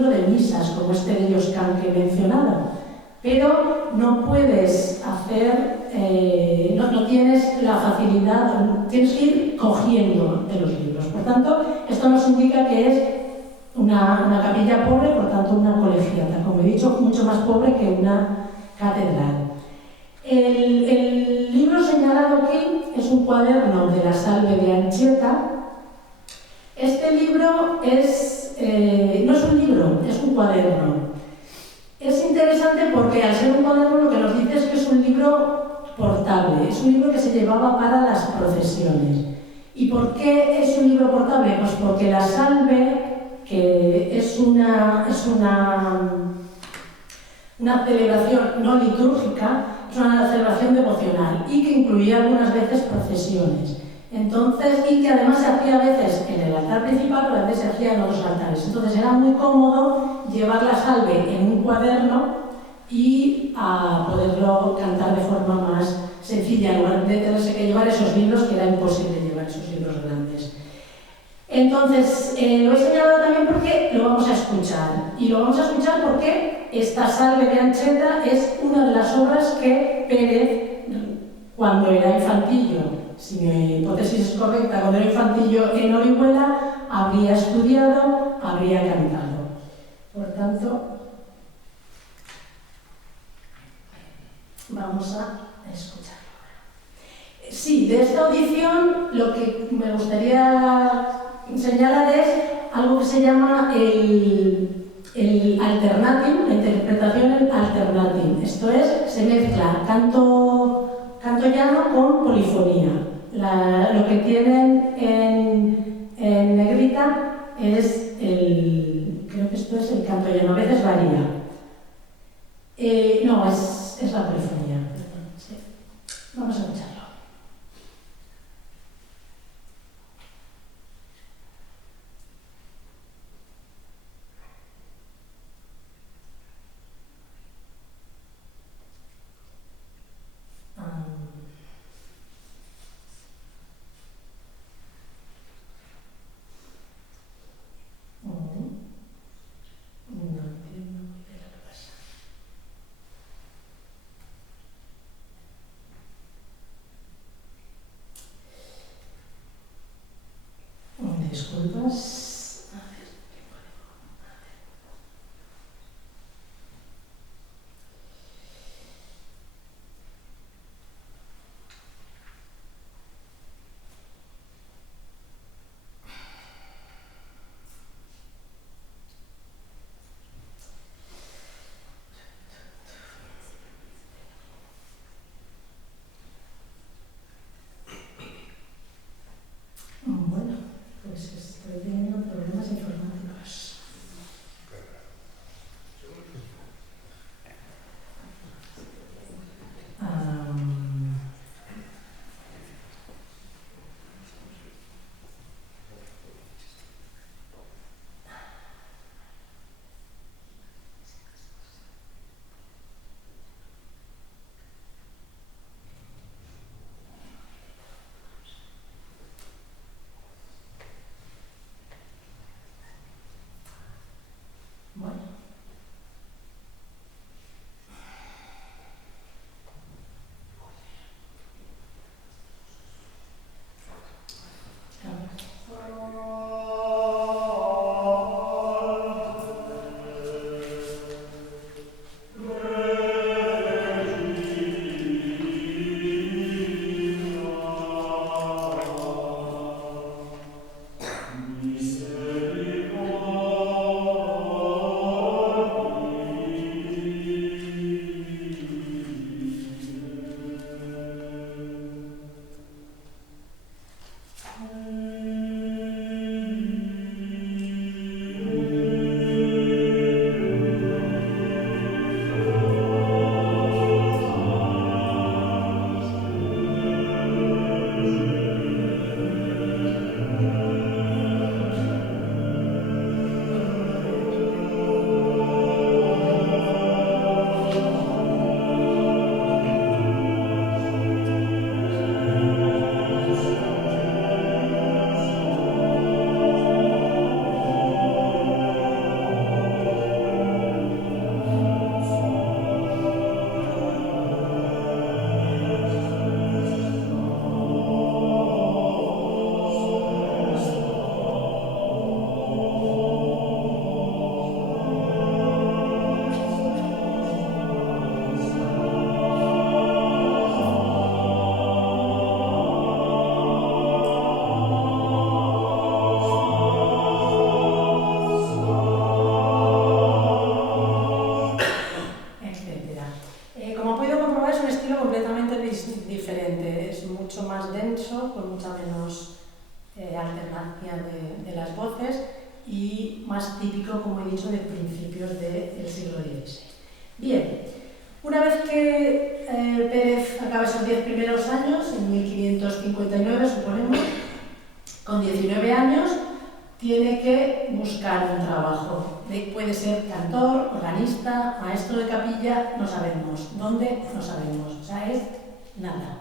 de misas, como este de Josquin que he mencionado, pero no puedes hacer, no tienes la facilidad, tienes que ir cogiendo de los libros. Por tanto, esto nos indica que es una capilla pobre, por tanto una colegiata, como he dicho, mucho más pobre que una catedral. El libro señalado aquí es un cuaderno de la Salve de Anchieta. Este libro no es un libro, es un cuaderno. Es interesante porque al ser un cuaderno lo que nos dice es que es un libro portable, es un libro que se llevaba para las procesiones. ¿Y por qué es un libro portable? Pues porque la Salve, que es una celebración no litúrgica, es una celebración devocional y que incluía algunas veces procesiones. Entonces, y que además se hacía a veces en el altar principal, pero a veces se hacía en otros altares. Entonces era muy cómodo llevar la salve en un cuaderno y a poderlo cantar de forma más sencilla, en lugar de tenerse que llevar esos libros, que era imposible llevar esos libros grandes. Entonces, lo he señalado también porque lo vamos a escuchar. Y lo vamos a escuchar porque esta Salve de Anchieta es una de las obras que Pérez, cuando era infantillo, si mi hipótesis es correcta, cuando era infantillo en Orihuela, habría estudiado, habría cantado. Por tanto, vamos a escucharlo. Sí, de esta audición lo que me gustaría señalar es algo que se llama el alternatim, la interpretación alternatim. Esto es, se mezcla canto llano con polifonía. Lo que tienen en negrita es creo que esto es el canto llano, a veces varía. No, es la polifonía. Sí. Vamos a escucharlo. magnífico, como he dicho, de principios del siglo XVI. Bien, una vez que Pérez acaba esos 10 primeros años, en 1559 suponemos, con 19 años, tiene que buscar un trabajo. Puede ser cantor, organista, maestro de capilla, no sabemos. ¿Dónde? No sabemos. O sea, es nada.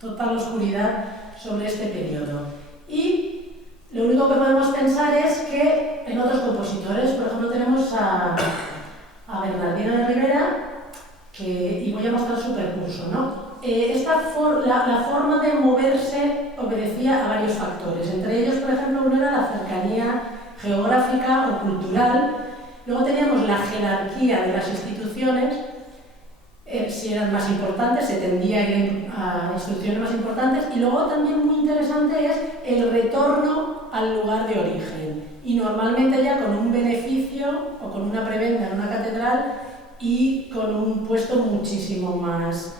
Total oscuridad sobre este periodo. Y lo único que podemos pensar es que en otros compositores, por ejemplo, tenemos a Bernardino de Rivera, y voy a mostrar su percurso, ¿no? La forma de moverse obedecía a varios factores. Entre ellos, por ejemplo, uno era la cercanía geográfica o cultural. Luego teníamos la jerarquía de las instituciones. Si eran más importantes, se tendía a ir a instituciones más importantes. Y luego también muy interesante es el retorno al lugar de origen. Y normalmente ya con un beneficio o con una prebenda en una catedral y con un puesto muchísimo más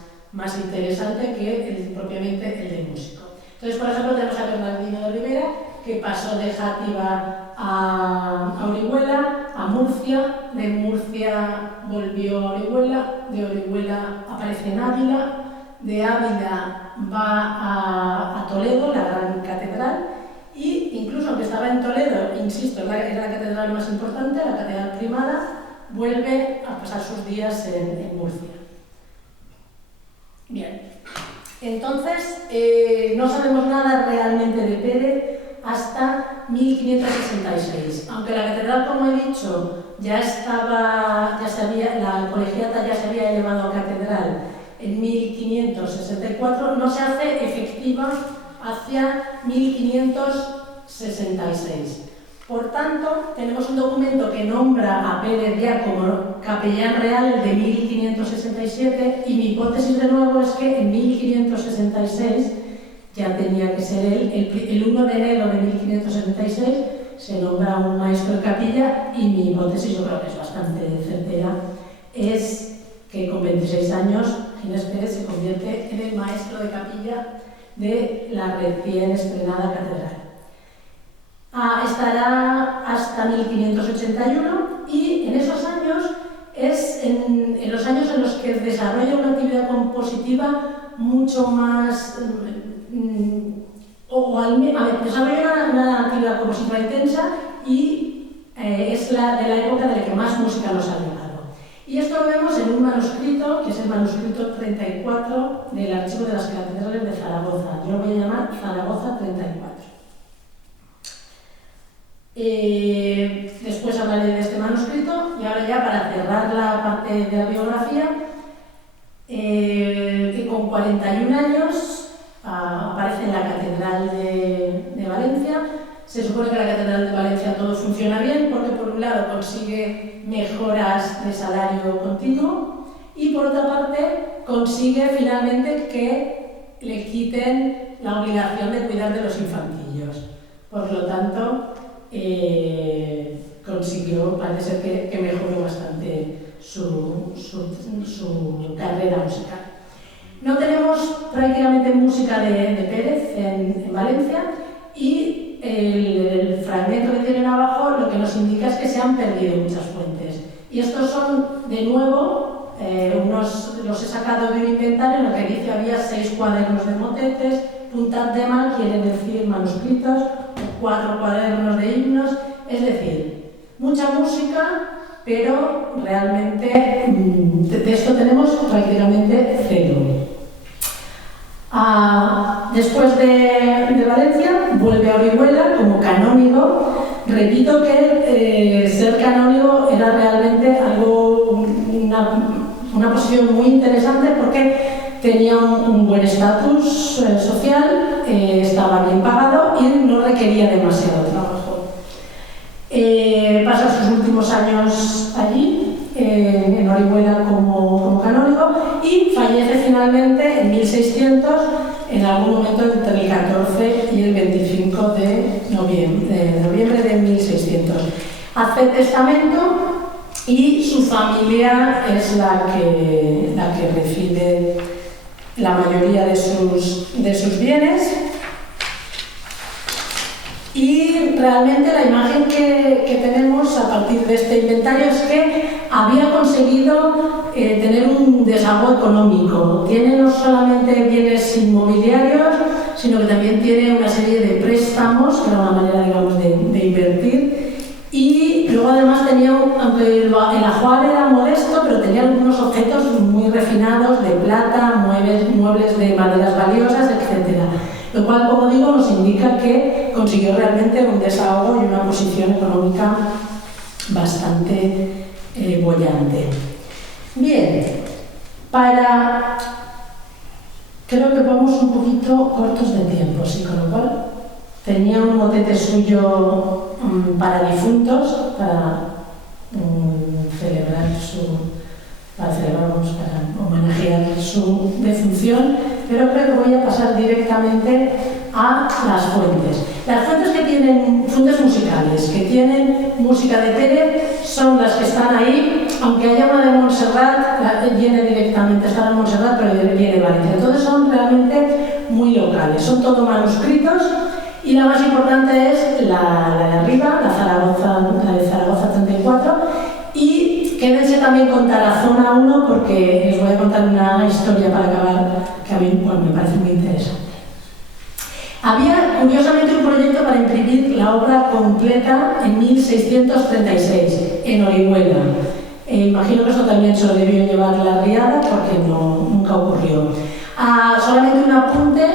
interesante que propiamente el de músico. Entonces, por ejemplo, tenemos a Bernardino de Rivera, que pasó de Játiva a Orihuela, a Murcia, de Murcia volvió a Orihuela, de Orihuela aparece en Ávila, de Ávila va a Toledo, la gran catedral, y incluso aunque estaba en Toledo, insisto, era la catedral más importante, la catedral primada, vuelve a pasar sus días en Murcia. Bien, entonces no sabemos nada realmente de Pérez hasta 1566. Aunque la catedral, como he dicho, la colegiata ya se había elevado a catedral en 1564, no se hace efectiva hacia 1566. Por tanto, tenemos un documento que nombra a Pérez ya como capellán real de 1567 y mi hipótesis de nuevo es que en 1566 ya tenía que ser él, el 1 de enero de 1576 se nombra un maestro de capilla y mi hipótesis, yo creo que es bastante certera, es que con 26 años Ginés Pérez se convierte en el maestro de capilla de la recién estrenada catedral. Estará hasta 1581 y en esos años es en los años en los que desarrolla una actividad compositiva mucho más desarrolla una actividad compositiva intensa y es de la época de la que más música nos ha llegado. Y esto lo vemos en un manuscrito, que es el manuscrito 34 del Archivo de las Catedrales de Zaragoza. Yo lo voy a llamar Zaragoza 34. Después hablaré de este manuscrito y ahora ya para cerrar la parte de la biografía, con 41 años aparece en la Catedral de Valencia. Se supone que la Catedral de Valencia todo funciona bien porque por un lado consigue mejoras de salario continuo y por otra parte consigue finalmente que le quiten la obligación de cuidar de los infantillos. Por lo tanto, consiguió, parece ser que mejoró bastante su carrera musical. No tenemos prácticamente música de Pérez en Valencia y el fragmento que tienen abajo lo que nos indica es que se han perdido muchas fuentes. Y estos son, de nuevo, los he sacado de un inventario en el que dice había 6 cuadernos de motetes, puntat de mal quiere decir manuscritos, 4 cuadernos de himnos, es decir, mucha música, pero realmente de esto tenemos prácticamente cero. Después de Valencia, vuelve a Orihuela como canónigo. Repito que ser canónigo era realmente una posición muy interesante porque tenía un buen estatus social, estaba bien pagado y no requería demasiado trabajo. Pasa sus últimos años allí, en Orihuela como canónigo, y fallece finalmente en 1600, en algún momento entre el 14 y el 25 de noviembre de 1600. Hace testamento y su familia es la que recibe la mayoría de sus bienes. Y realmente la imagen que tenemos a partir de este inventario es que había conseguido tener un desahogo económico. Tiene no solamente bienes inmobiliarios, sino que también tiene una serie de préstamos, que era una manera, digamos, de invertir. Y luego además tenía, aunque el ajuar era modesto, pero tenía algunos objetos muy refinados de plata, muebles de maderas valiosas, etc. Lo cual, como digo, nos indica que consiguió realmente un desahogo y una posición económica bastante boyante. Bien, creo que vamos un poquito cortos de tiempo, sí, con lo cual tenía un motete suyo para difuntos, para homenajear su defunción, pero creo que voy a pasar directamente a las fuentes. Las fuentes que tienen, fuentes musicales, que tienen música de Pérez, son las que están ahí, aunque haya una de Montserrat, viene directamente, está en Montserrat, pero viene de Valencia. Entonces son realmente muy locales, son todos manuscritos, y la más importante es la de arriba, la de Zaragoza 34, y quédense también con Tarazona 1, porque les voy a contar una historia para acabar, que a mí me parece muy interesante. Había, curiosamente, un proyecto para imprimir la obra completa en 1636, en Orihuela. Imagino que eso también se lo debió llevar la riada, porque nunca ocurrió. Solamente un apunte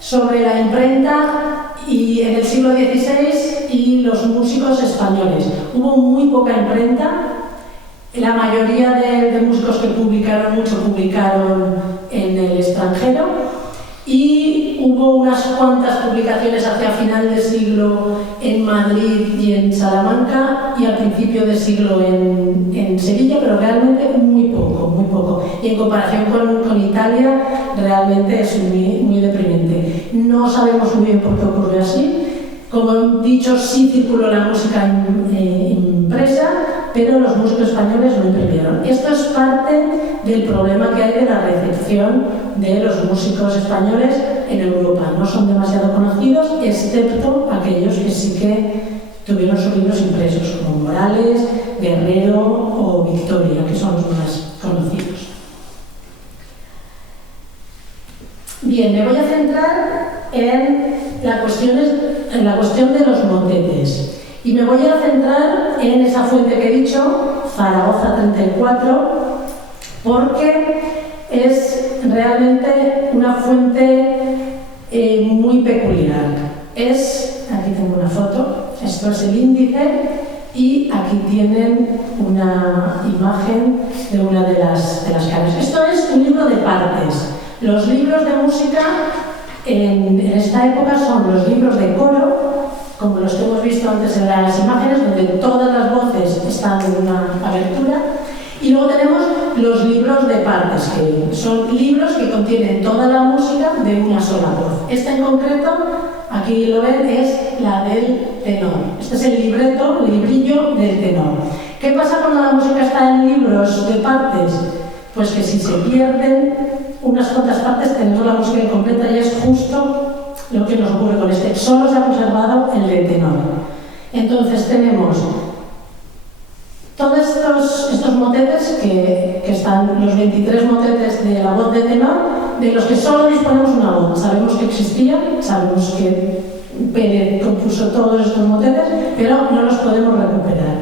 sobre la imprenta y en el siglo XVI y los músicos españoles. Hubo muy poca imprenta. La mayoría de músicos que publicaron mucho publicaron en el extranjero. Y hubo unas cuantas publicaciones hacia final de siglo en Madrid y en Salamanca y al principio de siglo en Sevilla, pero realmente muy poco. Y en comparación con Italia, realmente es muy deprimente. No sabemos muy bien por qué ocurrió así. Como he dicho, sí circuló la música impresa, pero los músicos españoles no imprimieron. Esto es parte del problema que hay de la recepción de los músicos españoles en Europa. No son demasiado conocidos, excepto aquellos que sí que tuvieron sus libros impresos, como Morales, Guerrero o Victoria, que son los más conocidos. Bien, me voy a centrar en la cuestión de los motetes. Y me voy a centrar en esa fuente que he dicho, Zaragoza 34, porque es realmente una fuente muy peculiar. Aquí tengo una foto, esto es el índice, y aquí tienen una imagen de una de las caras. Esto es un libro de partes. Los libros de música en esta época son los libros de coro, como los que hemos visto antes en las imágenes, donde todas las voces están en una abertura, y luego tenemos los libros de partes, que son libros que contienen toda la música de una sola voz. Esta en concreto, aquí lo ven, es la del tenor. Este es el librillo del tenor. ¿Qué pasa cuando la música está en libros de partes? Pues que si se pierden unas cuantas partes, tenemos la música incompleta y es justo lo que nos ocurre con este. Solo se ha conservado el de tenor. Entonces tenemos todos estos motetes que están, los 23 motetes de la voz de tenor, de los que solo disponemos una voz. Sabemos que existían, sabemos que Pérez compuso todos estos motetes, pero no los podemos recuperar.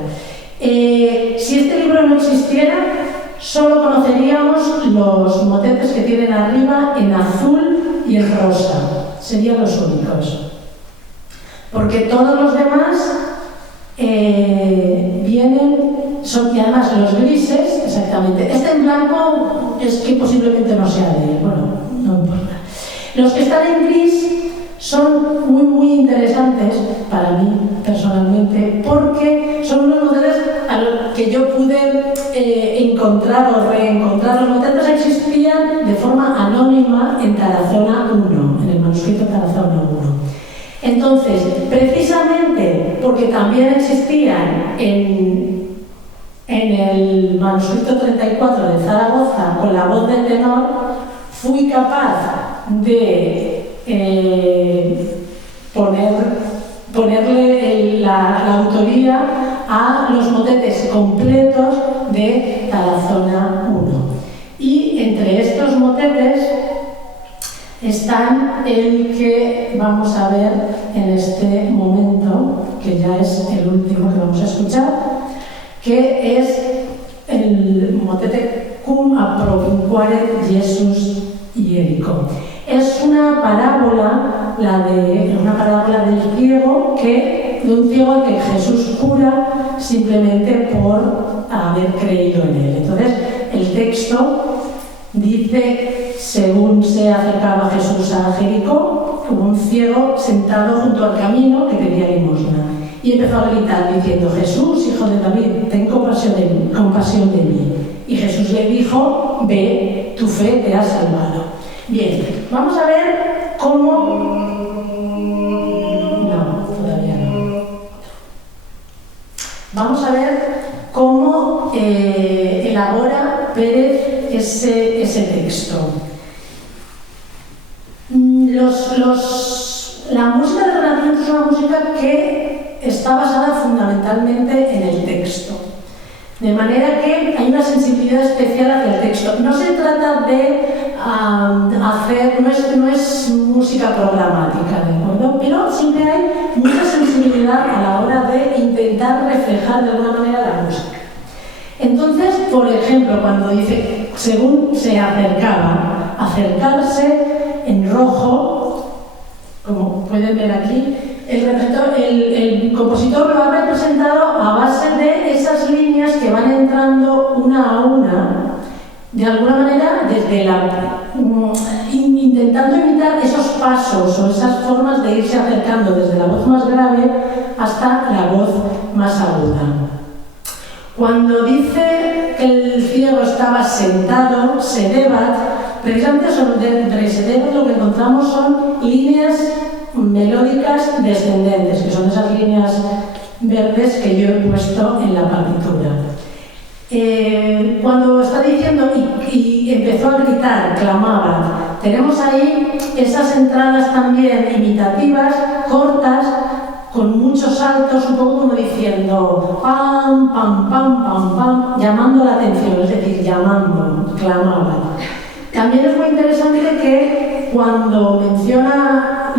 Si este libro no existiera, solo conoceríamos los motetes que tienen arriba en azul y en rosa. Serían los únicos. Porque todos los demás y además los grises, exactamente. Este en blanco es que posiblemente no sea de él, bueno, no importa. Los que están en gris son muy interesantes para mí personalmente, porque son unos motetes a los que yo pude encontrar o reencontrar. Los motetes existían de forma anónima en Tarazona 1, en el manuscrito Tarazona 1. Entonces, precisamente porque también existían en el manuscrito 34 de Zaragoza con la voz del tenor, fui capaz de poner ponerle la autoría a los motetes completos de Tarazona 1. Y entre estos motetes están el que vamos a ver en este momento, que ya es el último que vamos a escuchar, que es el motete Cum appropinquaret Jesus Ierico. Es una parábola, una parábola del ciego, de un ciego al que Jesús cura simplemente por haber creído en él. Entonces, el texto dice: según se acercaba Jesús a Jericó, hubo un ciego sentado junto al camino que pedía limosna. Y empezó a gritar diciendo: Jesús, hijo de David, ten compasión de mí. Y Jesús le dijo: ve, tu fe te ha salvado. Bien, vamos a ver cómo... No, todavía no. Vamos a ver cómo elabora Pérez ese texto. La música del Renacimiento es una música que está basada fundamentalmente en el texto. De manera que hay una sensibilidad especial hacia el texto. No se trata de no es música programática, ¿de acuerdo? Pero siempre hay mucha sensibilidad a la hora de intentar reflejar de alguna manera la música. Entonces, por ejemplo, cuando dice, según se acercaba, acercarse en rojo, como pueden ver aquí, el compositor lo ha representado a base de esas líneas que van entrando una a una, de alguna manera, intentando imitar esos pasos o esas formas de irse acercando desde la voz más grave hasta la voz más aguda. Cuando dice que el ciego estaba sentado, sedebat, precisamente sobre sedebat lo que encontramos son líneas melódicas descendentes, que son esas líneas verdes que yo he puesto en la partitura. Cuando está diciendo y empezó a gritar, clamaba, tenemos ahí esas entradas también imitativas, cortas, con muchos saltos, un poco como diciendo pam, pam, pam, pam, pam, llamando la atención, es decir, llamando, clamaba. También es muy interesante que cuando aparece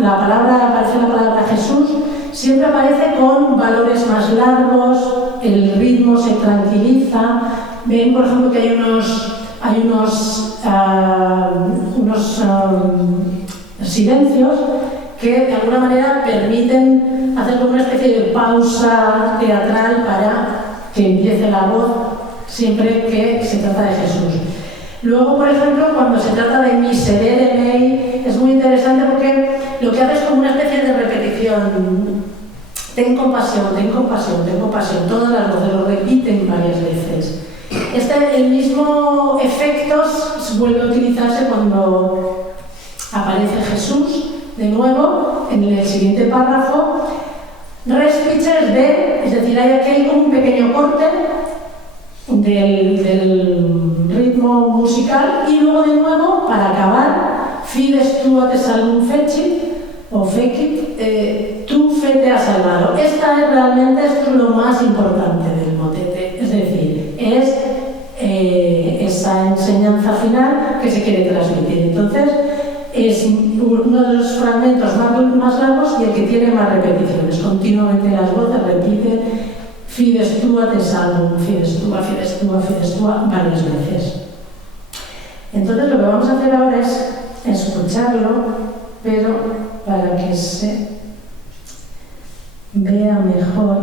la palabra Jesús, siempre aparece con valores más largos, el ritmo se tranquiliza. Ven, por ejemplo, que hay unos silencios que de alguna manera permiten hacer como una especie de pausa teatral para que empiece la voz siempre que se trata de Jesús. Luego, por ejemplo, cuando se trata de miserere mei, es muy interesante porque lo que hace es como una especie de repetición. Ten compasión, ten compasión, ten compasión. Todas las voces lo repiten varias veces. El mismo efecto vuelve a utilizarse cuando aparece Jesús, de nuevo, en el siguiente párrafo. Respiches es decir, aquí hay como un pequeño corte del ritmo musical y luego de nuevo, para acabar, fides tua te salvum fecit, o fecit, tu fe te ha salvado. Esto es lo más importante del motete, es decir, es esa enseñanza final que se quiere transmitir. Entonces, es uno de los fragmentos más largos y el que tiene más repeticiones. Continuamente las voces repiten fides tua te salvum, fides tua, fides tua, fides tua, varias veces. Entonces lo que vamos a hacer ahora es escucharlo, pero para que se vea mejor,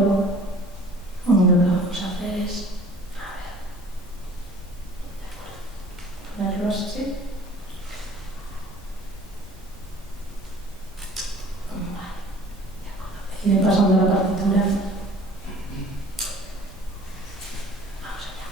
lo que vamos a hacer es ponerlo así. Iré pasando la partitura. Vamos allá.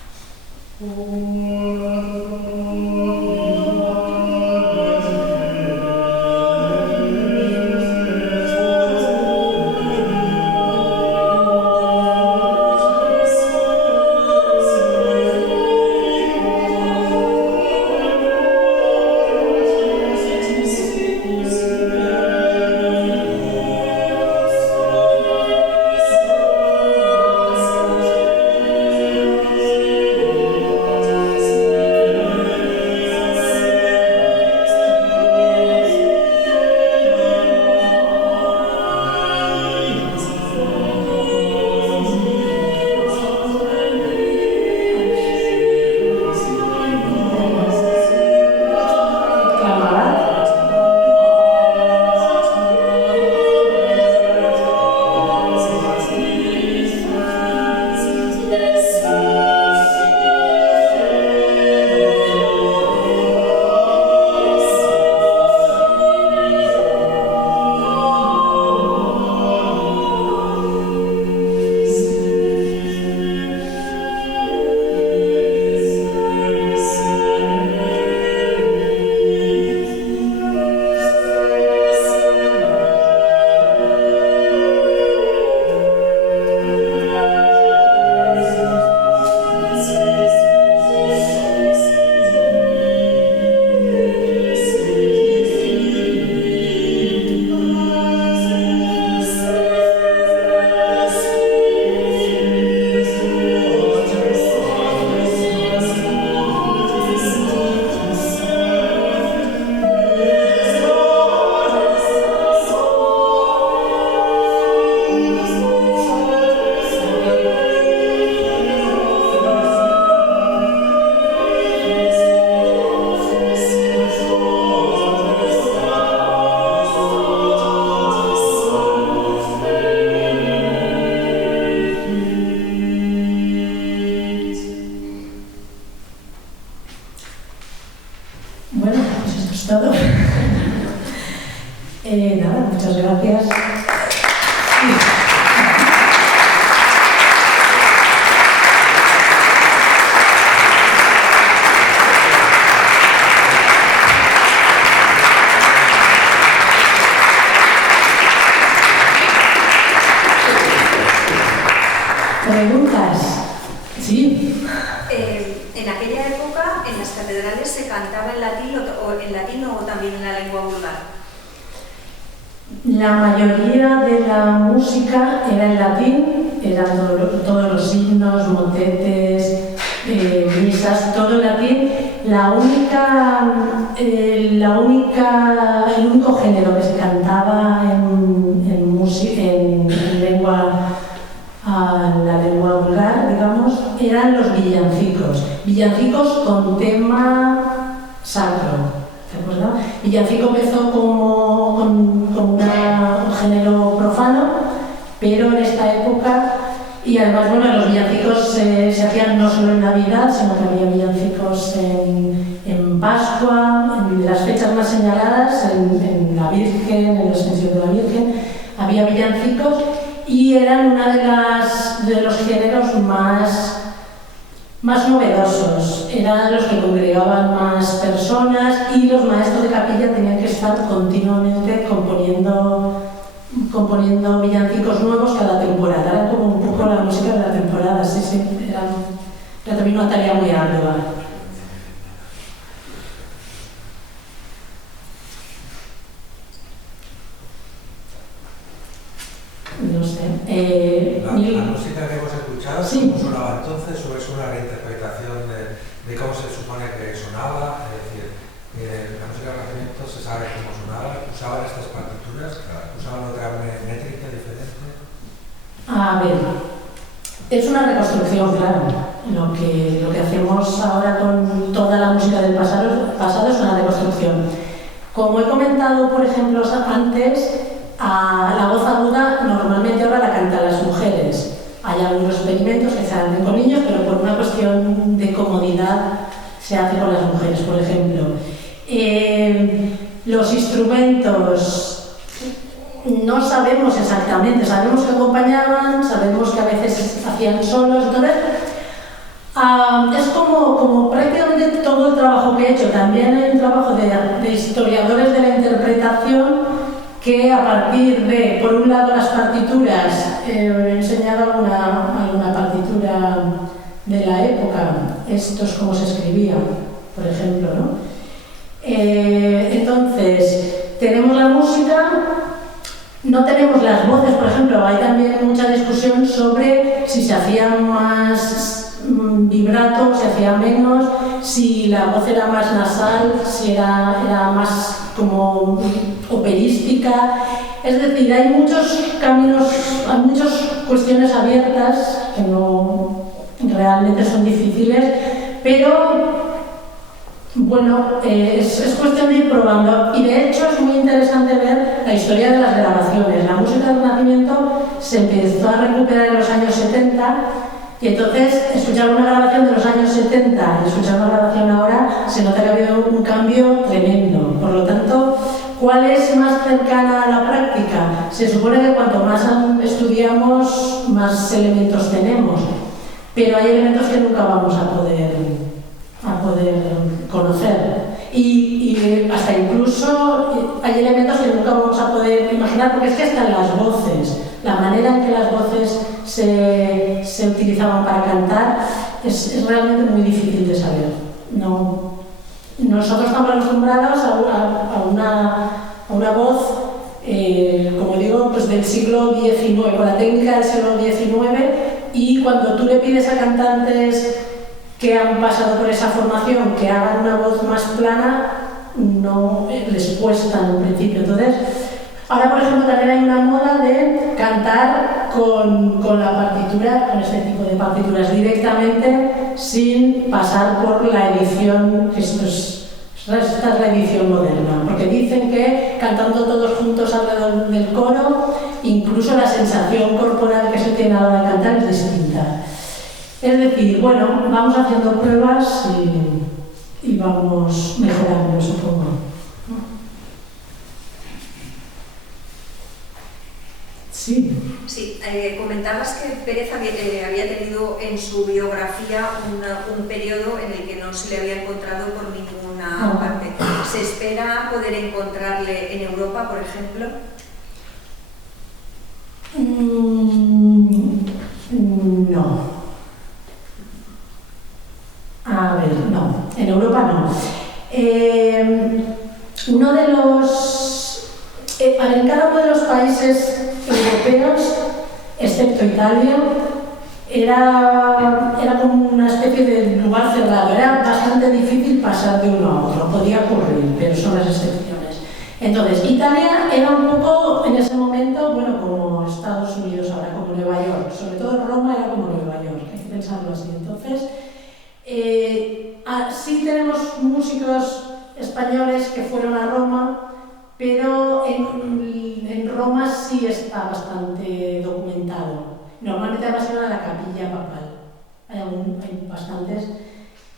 Nada, muchas gracias. ¿Preguntas? Sí. En aquella época, en las catedrales se cantaba en latín o también en la lengua vulgar. La mayoría de la música era en latín, eran todos los himnos, motetes, misas, todo en latín. El único género que se cantaba en la lengua vulgar, digamos, eran los villancicos. Villancicos con tema sacro, ¿de acuerdo? Villancico empezó como un género profano, pero en esta época, y además, bueno, los villancicos se hacían no solo en Navidad, sino que había villancicos en Pascua, en las fechas más señaladas, en la Virgen, en la Ascensión de la Virgen, había villancicos y eran uno de los géneros más novedosos. Eran los que congregaban más personas y los maestros de capilla tenían que estar continuamente componiendo villancicos nuevos cada temporada. Era como un poco la música de la temporada, sí, era también una tarea muy ardua. No sé. La música que hemos escuchado, sí. ¿Cómo sonaba entonces o es una reinterpretación de cómo se supone que sonaba? Es decir, la música del Renacimiento se sabe cómo sonaba, usaban estas partituras, usaban otra métrica diferente. A ver, es una reconstrucción, claro. Lo que hacemos ahora con toda la música del pasado es una reconstrucción. Como he comentado, por ejemplo, antes, la voz aguda normalmente ahora la cantan las mujeres. Hay algunos experimentos que se hacen con niños, pero por una cuestión de comodidad se hace con las mujeres, por ejemplo. Los instrumentos no sabemos exactamente, sabemos que acompañaban, sabemos que a veces hacían solos, entonces es como prácticamente todo el trabajo que he hecho. También hay un trabajo de historiadores de la interpretación que a partir de, por un lado, las partituras, he enseñado alguna partitura de la época, esto es como se escribía, por ejemplo, ¿no? Entonces, tenemos la música, no tenemos las voces, por ejemplo, hay también mucha discusión sobre si se hacía más vibrato, se hacía menos, si la voz era más nasal, si era más como operística. Es decir, hay muchos caminos, hay muchas cuestiones abiertas que no realmente son difíciles, pero bueno, es cuestión de ir probando. Y de hecho es muy interesante ver la historia de las grabaciones. La música del Renacimiento se empezó a recuperar en los años 70. Y entonces, escuchar una grabación de los años 70 y escuchar una grabación ahora, se nota que ha habido un cambio tremendo. Por lo tanto, ¿cuál es más cercana a la práctica? Se supone que cuanto más estudiamos, más elementos tenemos. Pero hay elementos que nunca vamos a poder conocer. Y hasta incluso hay elementos que nunca vamos a poder imaginar, porque es que están las voces. La manera en que las voces se utilizaban para cantar es realmente muy difícil de saber. Nosotros estamos acostumbrados a una voz, como digo, pues del siglo XIX, con la técnica del siglo XIX, y cuando tú le pides a cantantes que han pasado por esa formación que hagan una voz más plana, no les cuesta en un principio. Entonces, ahora, por ejemplo, también hay una moda de cantar con la partitura, con este tipo de partituras directamente, sin pasar por la edición, esta es la edición moderna, porque dicen que cantando todos juntos alrededor del coro, incluso la sensación corporal que se tiene a la hora de cantar es distinta. Es decir, bueno, vamos haciendo pruebas y vamos mejorando, supongo. Sí. Sí, comentabas que Pérez había tenido en su biografía un periodo en el que no se le había encontrado por ninguna parte. ¿Se espera poder encontrarle en Europa, por ejemplo? No. A ver, no. En Europa no. Uno de los... en cada uno de los países europeos, excepto Italia, era como una especie de lugar cerrado. Era bastante difícil pasar de uno a otro. Podía ocurrir, pero son las excepciones. Entonces, Italia era un poco, en ese momento, bueno, como Estados Unidos ahora, como Nueva York. Sobre todo Roma era como Nueva York, hay que pensarlo así. Entonces, sí tenemos músicos españoles que fueron a Roma, pero en Roma sí está bastante documentado. Normalmente además iban a la capilla papal. Hay bastantes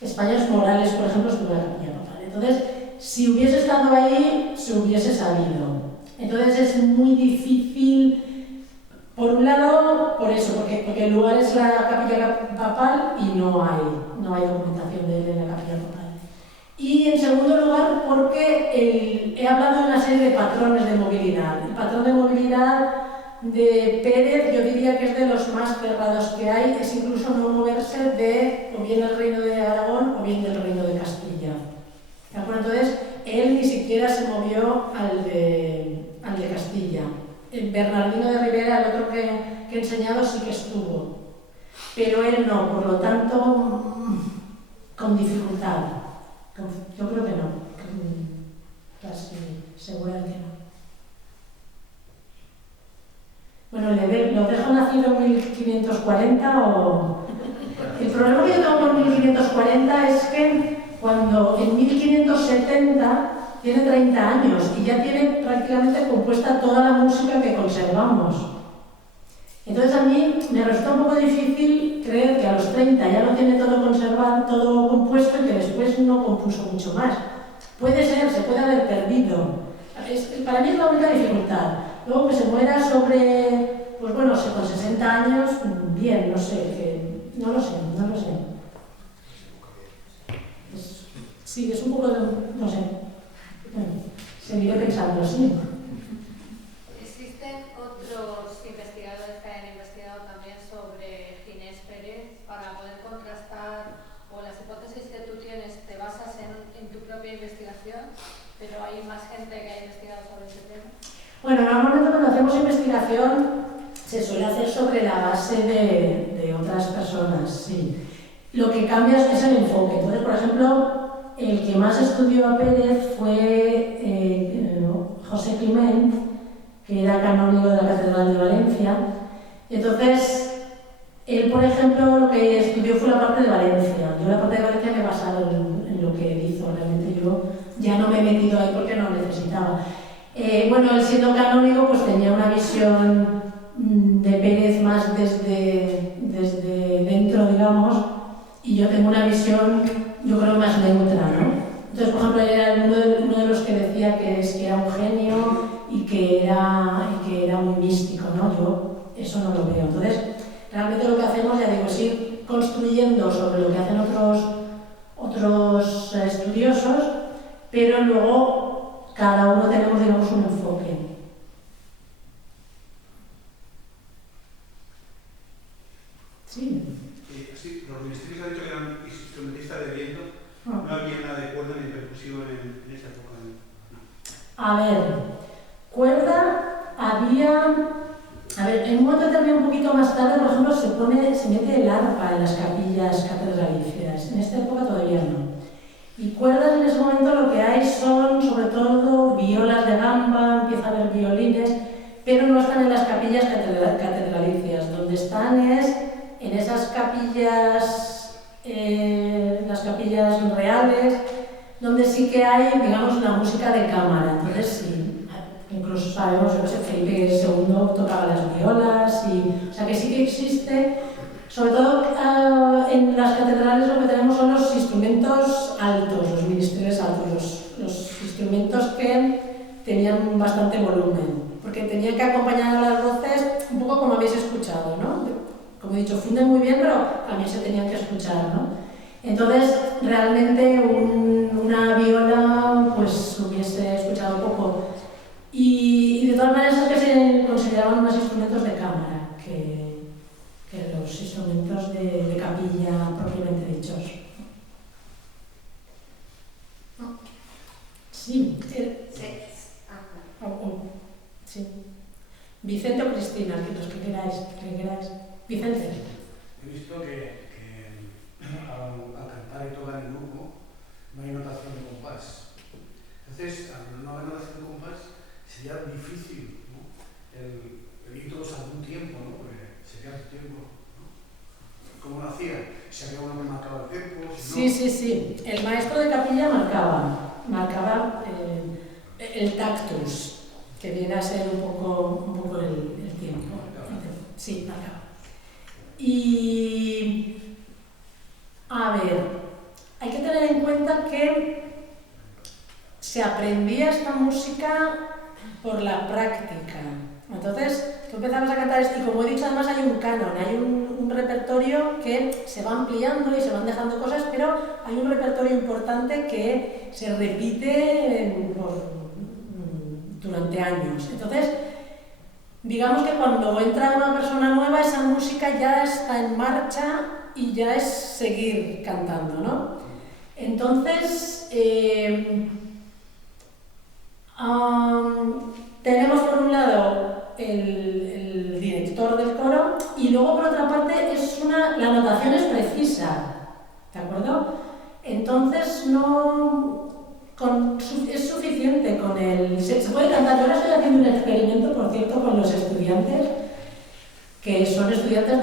españoles. Morales, por ejemplo, estuvo en la capilla papal. Entonces, si hubiese estado ahí, se hubiese sabido. Entonces es muy difícil, por un lado, por eso, porque el lugar es la capilla papal y no hay documentación de él en la capilla papal. Y en segundo lugar, porque he hablado de una serie de patrones de movilidad. El patrón de movilidad de Pérez, yo diría que es de los más cerrados que hay, es incluso no moverse de o bien el Reino de Aragón o bien del Reino de Castilla. ¿De acuerdo? Entonces, él ni siquiera se movió al de Castilla. El Bernardino de Rivera, el otro que he enseñado, sí que estuvo, pero él no, por lo tanto, con dificultad. Yo creo que no, casi segura de que no. Bueno, ¿lo dejo nacido en 1540 o...? El problema que yo tengo con 1540 es que cuando en 1570 tiene 30 años y ya tiene prácticamente compuesta toda la música que conservamos. Entonces a mí me resulta un poco difícil creer que a los 30 ya lo tiene todo conservado, todo compuesto y que después no compuso mucho más. Puede ser, se puede haber perdido. Para mí es la única dificultad. Luego que se muera sobre, pues bueno, con 60 años, bien, no sé, no lo sé. Sí, es un poco, no sé. Seguiré pensando, sí. ¿Existen otros investigadores que hayan investigado también sobre Ginés Pérez para poder contrastar, o las hipótesis que tú tienes te basas en tu propia investigación, pero hay más gente que haya investigado sobre ese tema? Bueno, normalmente cuando hacemos investigación se suele hacer sobre la base de otras personas, sí. Lo que cambia es el enfoque. Entonces, por ejemplo, el que más estudió a Pérez fue José Climent, que era canónigo de la Catedral de Valencia. Entonces, él, por ejemplo, lo que estudió fue la parte de Valencia. Yo la parte de Valencia me he basado en lo que él hizo. Realmente yo ya no me he metido ahí porque no necesitaba. Bueno, él siendo canónigo, pues tenía una visión de Pérez más desde dentro, digamos, y yo tengo una visión, yo creo, más neutra, ¿no? Entonces, por ejemplo, él era uno de los que decía que era un genio y que era muy místico, ¿no? Yo eso no lo veo. Entonces, realmente lo que hacemos, ya digo, es ir construyendo sobre lo que hacen otros estudiosos, pero luego cada uno tenemos, digamos, un enfoque. Sí. Sí, los ministerios han dicho que eran instrumentistas de viento. No había nada de cuerda ni percusivo en esa época. No. A ver, cuerda había... A ver, en un momento determinado, un poquito más tarde, por ejemplo, se mete el arpa en las capillas catedralicias. En esta época todavía no. Y cuerdas en ese momento lo que hay son, sobre todo, violas de gamba, empieza a haber violines, pero no están en las capillas catedralicias. Donde están es en esas capillas, las capillas reales, donde sí que hay, digamos, una música de cámara. Entonces sí, incluso sabemos que Felipe II tocaba las violas, o sea que sí que existe. Sobre todo en las catedrales lo que tenemos son los instrumentos altos, los ministerios altos, los instrumentos que tenían bastante volumen, porque tenían que acompañar a las voces dicho, funden muy bien, pero también se tenían que escuchar, ¿no? Entonces, realmente una viola pues hubiese escuchado poco. Y de todas maneras es que se consideraban más instrumentos de cámara que los instrumentos de capilla propiamente dichos. Sí. Sí. Vicente o Cristina, los que queráis. Vicente. He visto que al cantar y tocar en grupo no hay notación de compás. Entonces, al no haber notación de compás, sería difícil, ¿no? el ir todos a algún tiempo, ¿no? Porque sería un tiempo, ¿no? ¿Cómo lo hacían? ¿Si había uno que marcaba el tiempo? Si no... Sí. El maestro de capilla marcaba el tactus, que viene a ser un poco el tiempo. Sí, marcaba. Y a ver, hay que tener en cuenta que se aprendía esta música por la práctica. Entonces, tú empezabas a cantar esto y, como he dicho, además hay un canon, hay un repertorio que se va ampliando y se van dejando cosas, pero hay un repertorio importante que se repite durante años. Entonces, digamos que cuando entra una persona nueva, esa música ya está en marcha y ya es seguir cantando, ¿no? Entonces, tenemos por un lado el director del coro y luego por otra parte la notación es precisa, ¿de acuerdo? Entonces es suficiente con se puede cantar. Yo ahora estoy haciendo un experimento, por cierto, con los estudiantes, que son estudiantes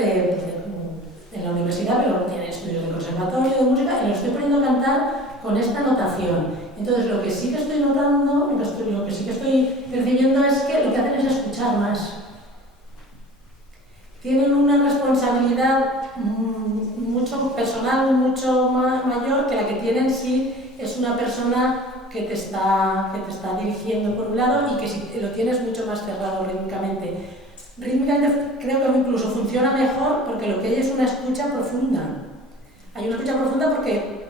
en la universidad, pero tienen estudios de conservatorio, de música, y los estoy poniendo a cantar con esta notación. Entonces, lo que sí que estoy notando, lo que sí que estoy percibiendo es que lo que hacen es escuchar más. Tienen una responsabilidad mucho personal, mucho mayor que la que tienen si es una persona que te está dirigiendo por un lado, y que si lo tienes mucho más cerrado rítmicamente. Rítmicamente creo que incluso funciona mejor porque lo que hay es una escucha profunda. Hay una escucha profunda porque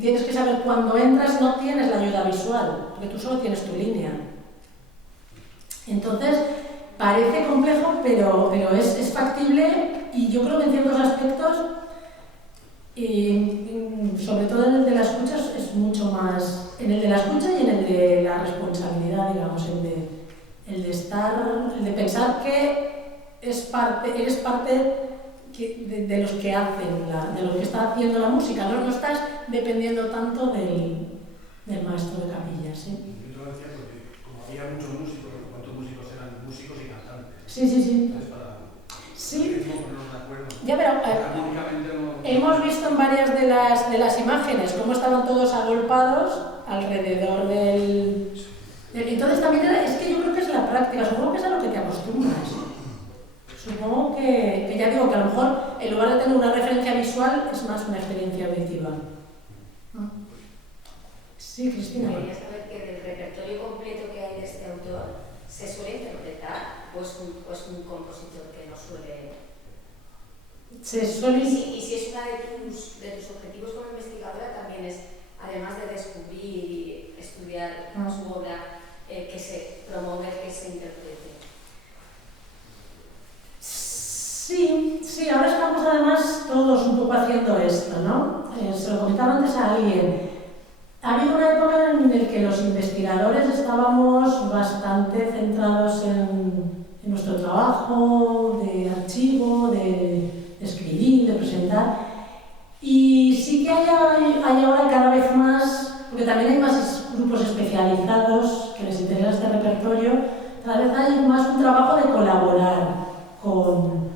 tienes que saber cuando entras, no tienes la ayuda visual, porque tú solo tienes tu línea. Entonces, parece complejo, pero es factible, y yo creo que en ciertos aspectos, sobre todo en el de la escucha, es mucho más... En el de la escucha y en el de la responsabilidad, digamos, el de pensar que eres parte de los que hacen, de los que está haciendo la música, no estás dependiendo tanto del maestro de capilla, ¿sí? Yo lo decía porque, como había muchos músicos, ¿cuántos músicos eran músicos y cantantes? Sí. Entonces, Sí. ponernos de acuerdo. Ya, pero hemos visto en varias de las imágenes cómo estaban todos agolpados alrededor del... Entonces también es que yo creo que es la práctica, supongo que es a lo que te acostumbras. Supongo que ya digo que a lo mejor en lugar de tener una referencia visual es más una experiencia auditiva. Sí, Cristina. Quería saber que del repertorio completo que hay de este autor se suele interpretar, o es un compositor que no suele... Y si es uno de tus objetivos como investigadora, también es, además de descubrir y estudiar su obra, promover que se interprete. Sí, ahora estamos además todos un poco haciendo esto, ¿no? Se lo comentaba antes a alguien. Ha habido una época en la que los investigadores estábamos bastante centrados en nuestro trabajo de archivo, de escribir, de presentar, y sí que hay ahora cada vez más, porque también hay más grupos especializados que les interesa este repertorio, cada vez hay más un trabajo de colaborar con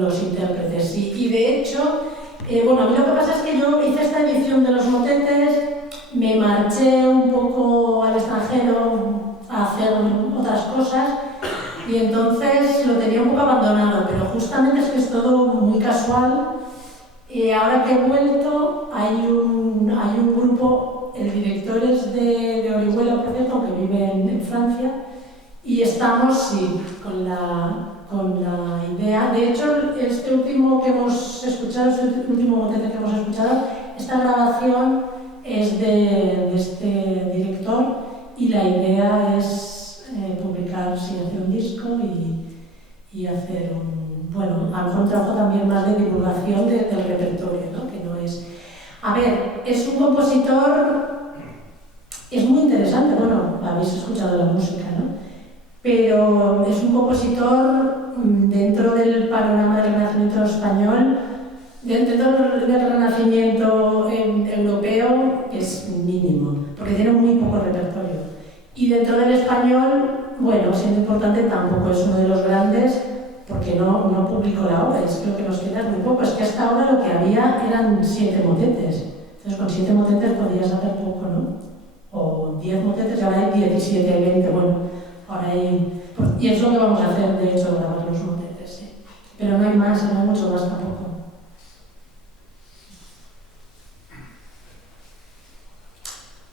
los intérpretes. Y de hecho, a mí lo que pasa es que yo hice esta edición de los motetes, me marché un poco al extranjero a hacer otras cosas, y entonces lo tenía un poco abandonado, pero justamente es que es todo muy casual. Y ahora que he vuelto, hay un grupo, el director es de Orihuela, por cierto, que vive en Francia, y estamos, sí, con la idea. De hecho, este último que hemos escuchado, el último motete que hemos escuchado, esta grabación es de este director y la idea es publicar, sí, hacer un disco y hacer bueno, a lo mejor un trabajo también más de divulgación del repertorio, ¿no? Que no es... A ver, es un compositor, es muy interesante, bueno, habéis escuchado la música, ¿no? Pero es un compositor dentro del panorama del Renacimiento español, dentro del Renacimiento europeo, es mínimo, porque tiene muy poco repertorio. Y dentro del español, bueno, siendo importante, tampoco es uno de los grandes, porque no publicó la obra, es que lo que nos queda es muy poco. Es que hasta ahora lo que había eran 7 motetes. Entonces con 7 motetes podías hacer poco, ¿no? O 10 motetes, y ahora hay 17, 20, bueno, ahora hay... Y es lo que vamos a hacer, de hecho, grabar los motetes, sí. Pero no hay más, no hay mucho más tampoco.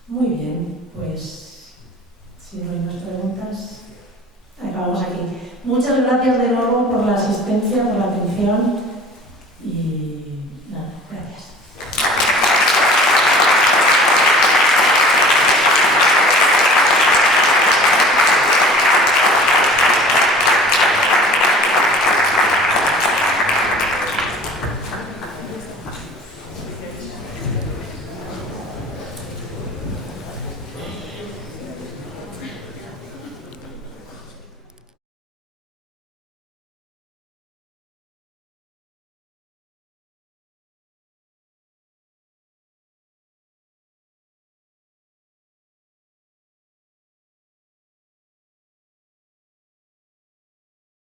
Muy bien, pues si no hay más preguntas, acabamos aquí. Muchas gracias de nuevo por la asistencia, por la atención.